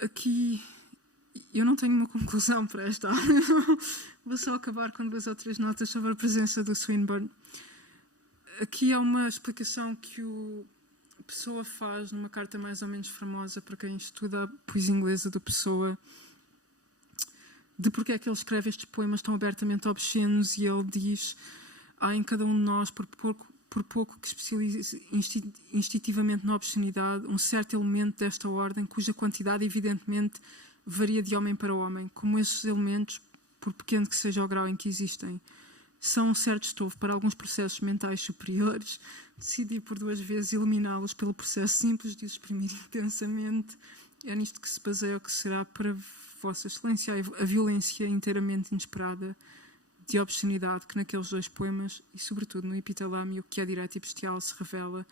Aqui eu não tenho uma conclusão para esta aula. Vou só acabar com 2 ou 3 notas sobre a presença do Swinburne. Aqui é uma explicação que o Pessoa faz numa carta mais ou menos famosa para quem estuda a poesia inglesa do Pessoa, de porque é que ele escreve estes poemas tão abertamente obscenos, e ele diz: há em cada um de nós, por pouco que especialize instintivamente na obscenidade, um certo elemento desta ordem, cuja quantidade evidentemente varia de homem para homem, como esses elementos, por pequeno que seja o grau em que existem, são um certo estofo para alguns processos mentais superiores. Decidi por 2 vezes eliminá-los pelo processo simples de os exprimir intensamente. É nisto que se baseia o que será para Vossa Excelência a violência inteiramente inesperada de obscenidade que naqueles 2 poemas, e sobretudo no Epitalámio, que é direto e bestial, se revela.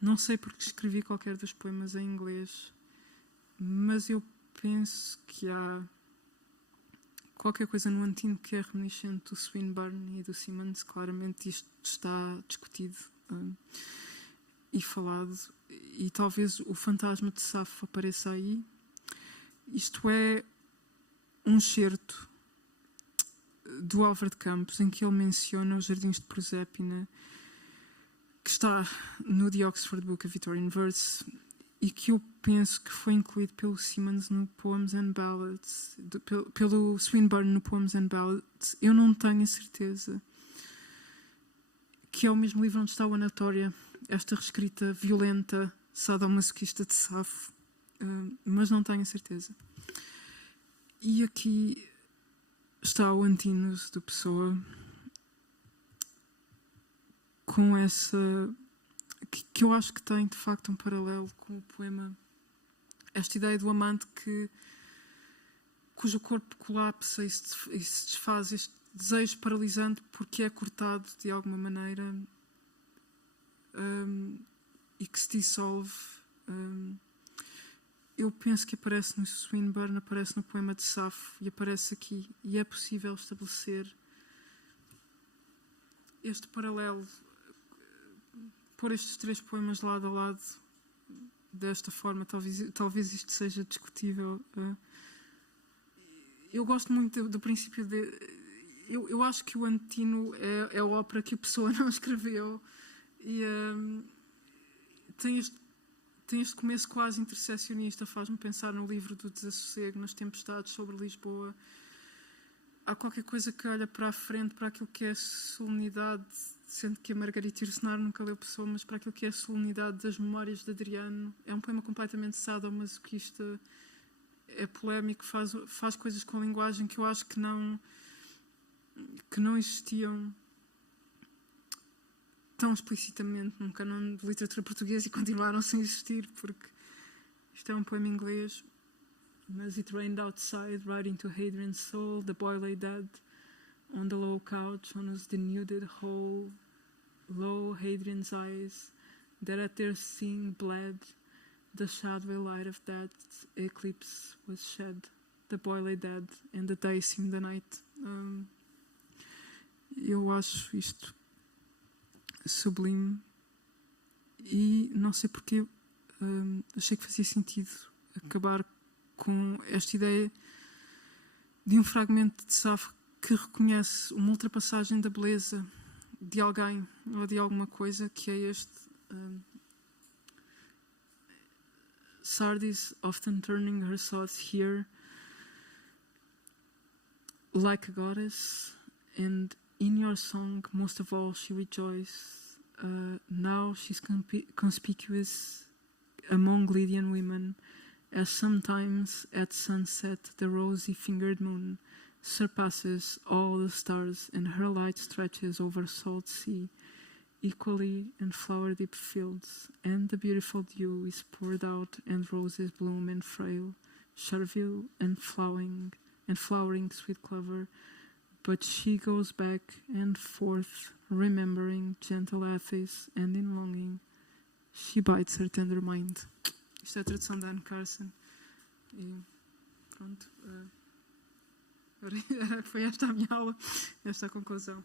Não sei porque escrevi qualquer dos poemas em inglês, mas eu penso que há qualquer coisa no Antino que é reminiscente do Swinburne e do Symonds. Claramente isto está discutido e falado, e talvez o fantasma de Safo apareça aí. Isto é um certo do Álvaro de Campos, em que ele menciona os Jardins de Prosépina, que está no The Oxford Book of Victorian Verse, e que eu penso que foi incluído pelo Symonds no Poems and Ballads, pelo Swinburne no Poems and Ballads. Eu não tenho a certeza que é o mesmo livro onde está o Anatória, esta reescrita violenta, sadomasoquista de Safo, mas não tenho a certeza. E aqui está o Antínoos do Pessoa, com essa... que eu acho que tem, de facto, um paralelo com o poema. Esta ideia do amante cujo corpo colapsa e se desfaz, este desejo paralisante porque é cortado de alguma maneira e que se dissolve. Eu penso que aparece no Swinburne, aparece no poema de Safo e aparece aqui. E é possível estabelecer este paralelo, pôr estes 3 poemas lado a lado desta forma. Talvez isto seja discutível. Eu gosto muito do princípio de... Eu acho que o Antino é a ópera que a Pessoa não escreveu, e tem este começo quase intercessionista. Faz-me pensar no livro do Desassossego, nas Tempestades sobre Lisboa. Há qualquer coisa que olha para a frente, para aquilo que é a solenidade, sendo que a Margarita Yourcenar nunca leu Pessoa, mas para aquilo que é a solenidade das memórias de Adriano. É um poema completamente sadomasoquista, é polémico, faz coisas com a linguagem que eu acho que não existiam tão explicitamente num canon de literatura portuguesa e continuaram sem existir, porque isto é um poema inglês. Mas it rained outside, right into Hadrian's soul. The boy lay dead on the low couch, on his denuded hole. Low Hadrian's eyes, that at their seeing bled. The shadowy light of that eclipse was shed. The boy lay dead, and the day seemed the night. Eu acho isto sublime e não sei porque achei que fazia sentido acabar com esta ideia de um fragmento de Safo que reconhece uma ultrapassagem da beleza de alguém ou de alguma coisa, que é este Sardis, often turning her thoughts here like a goddess, and in your song most of all she rejoices. Now she's conspicuous among Lydian women, as sometimes at sunset the rosy-fingered moon surpasses all the stars, and her light stretches over salt sea, equally in flower-deep fields, and the beautiful dew is poured out, and roses bloom and frail, Chervil and flowering sweet clover. But she goes back and forth, remembering gentle Athens, and in longing she bites her tender mind. Isto é a tradução da Anne Carson. E pronto. Foi esta a minha aula, esta a conclusão.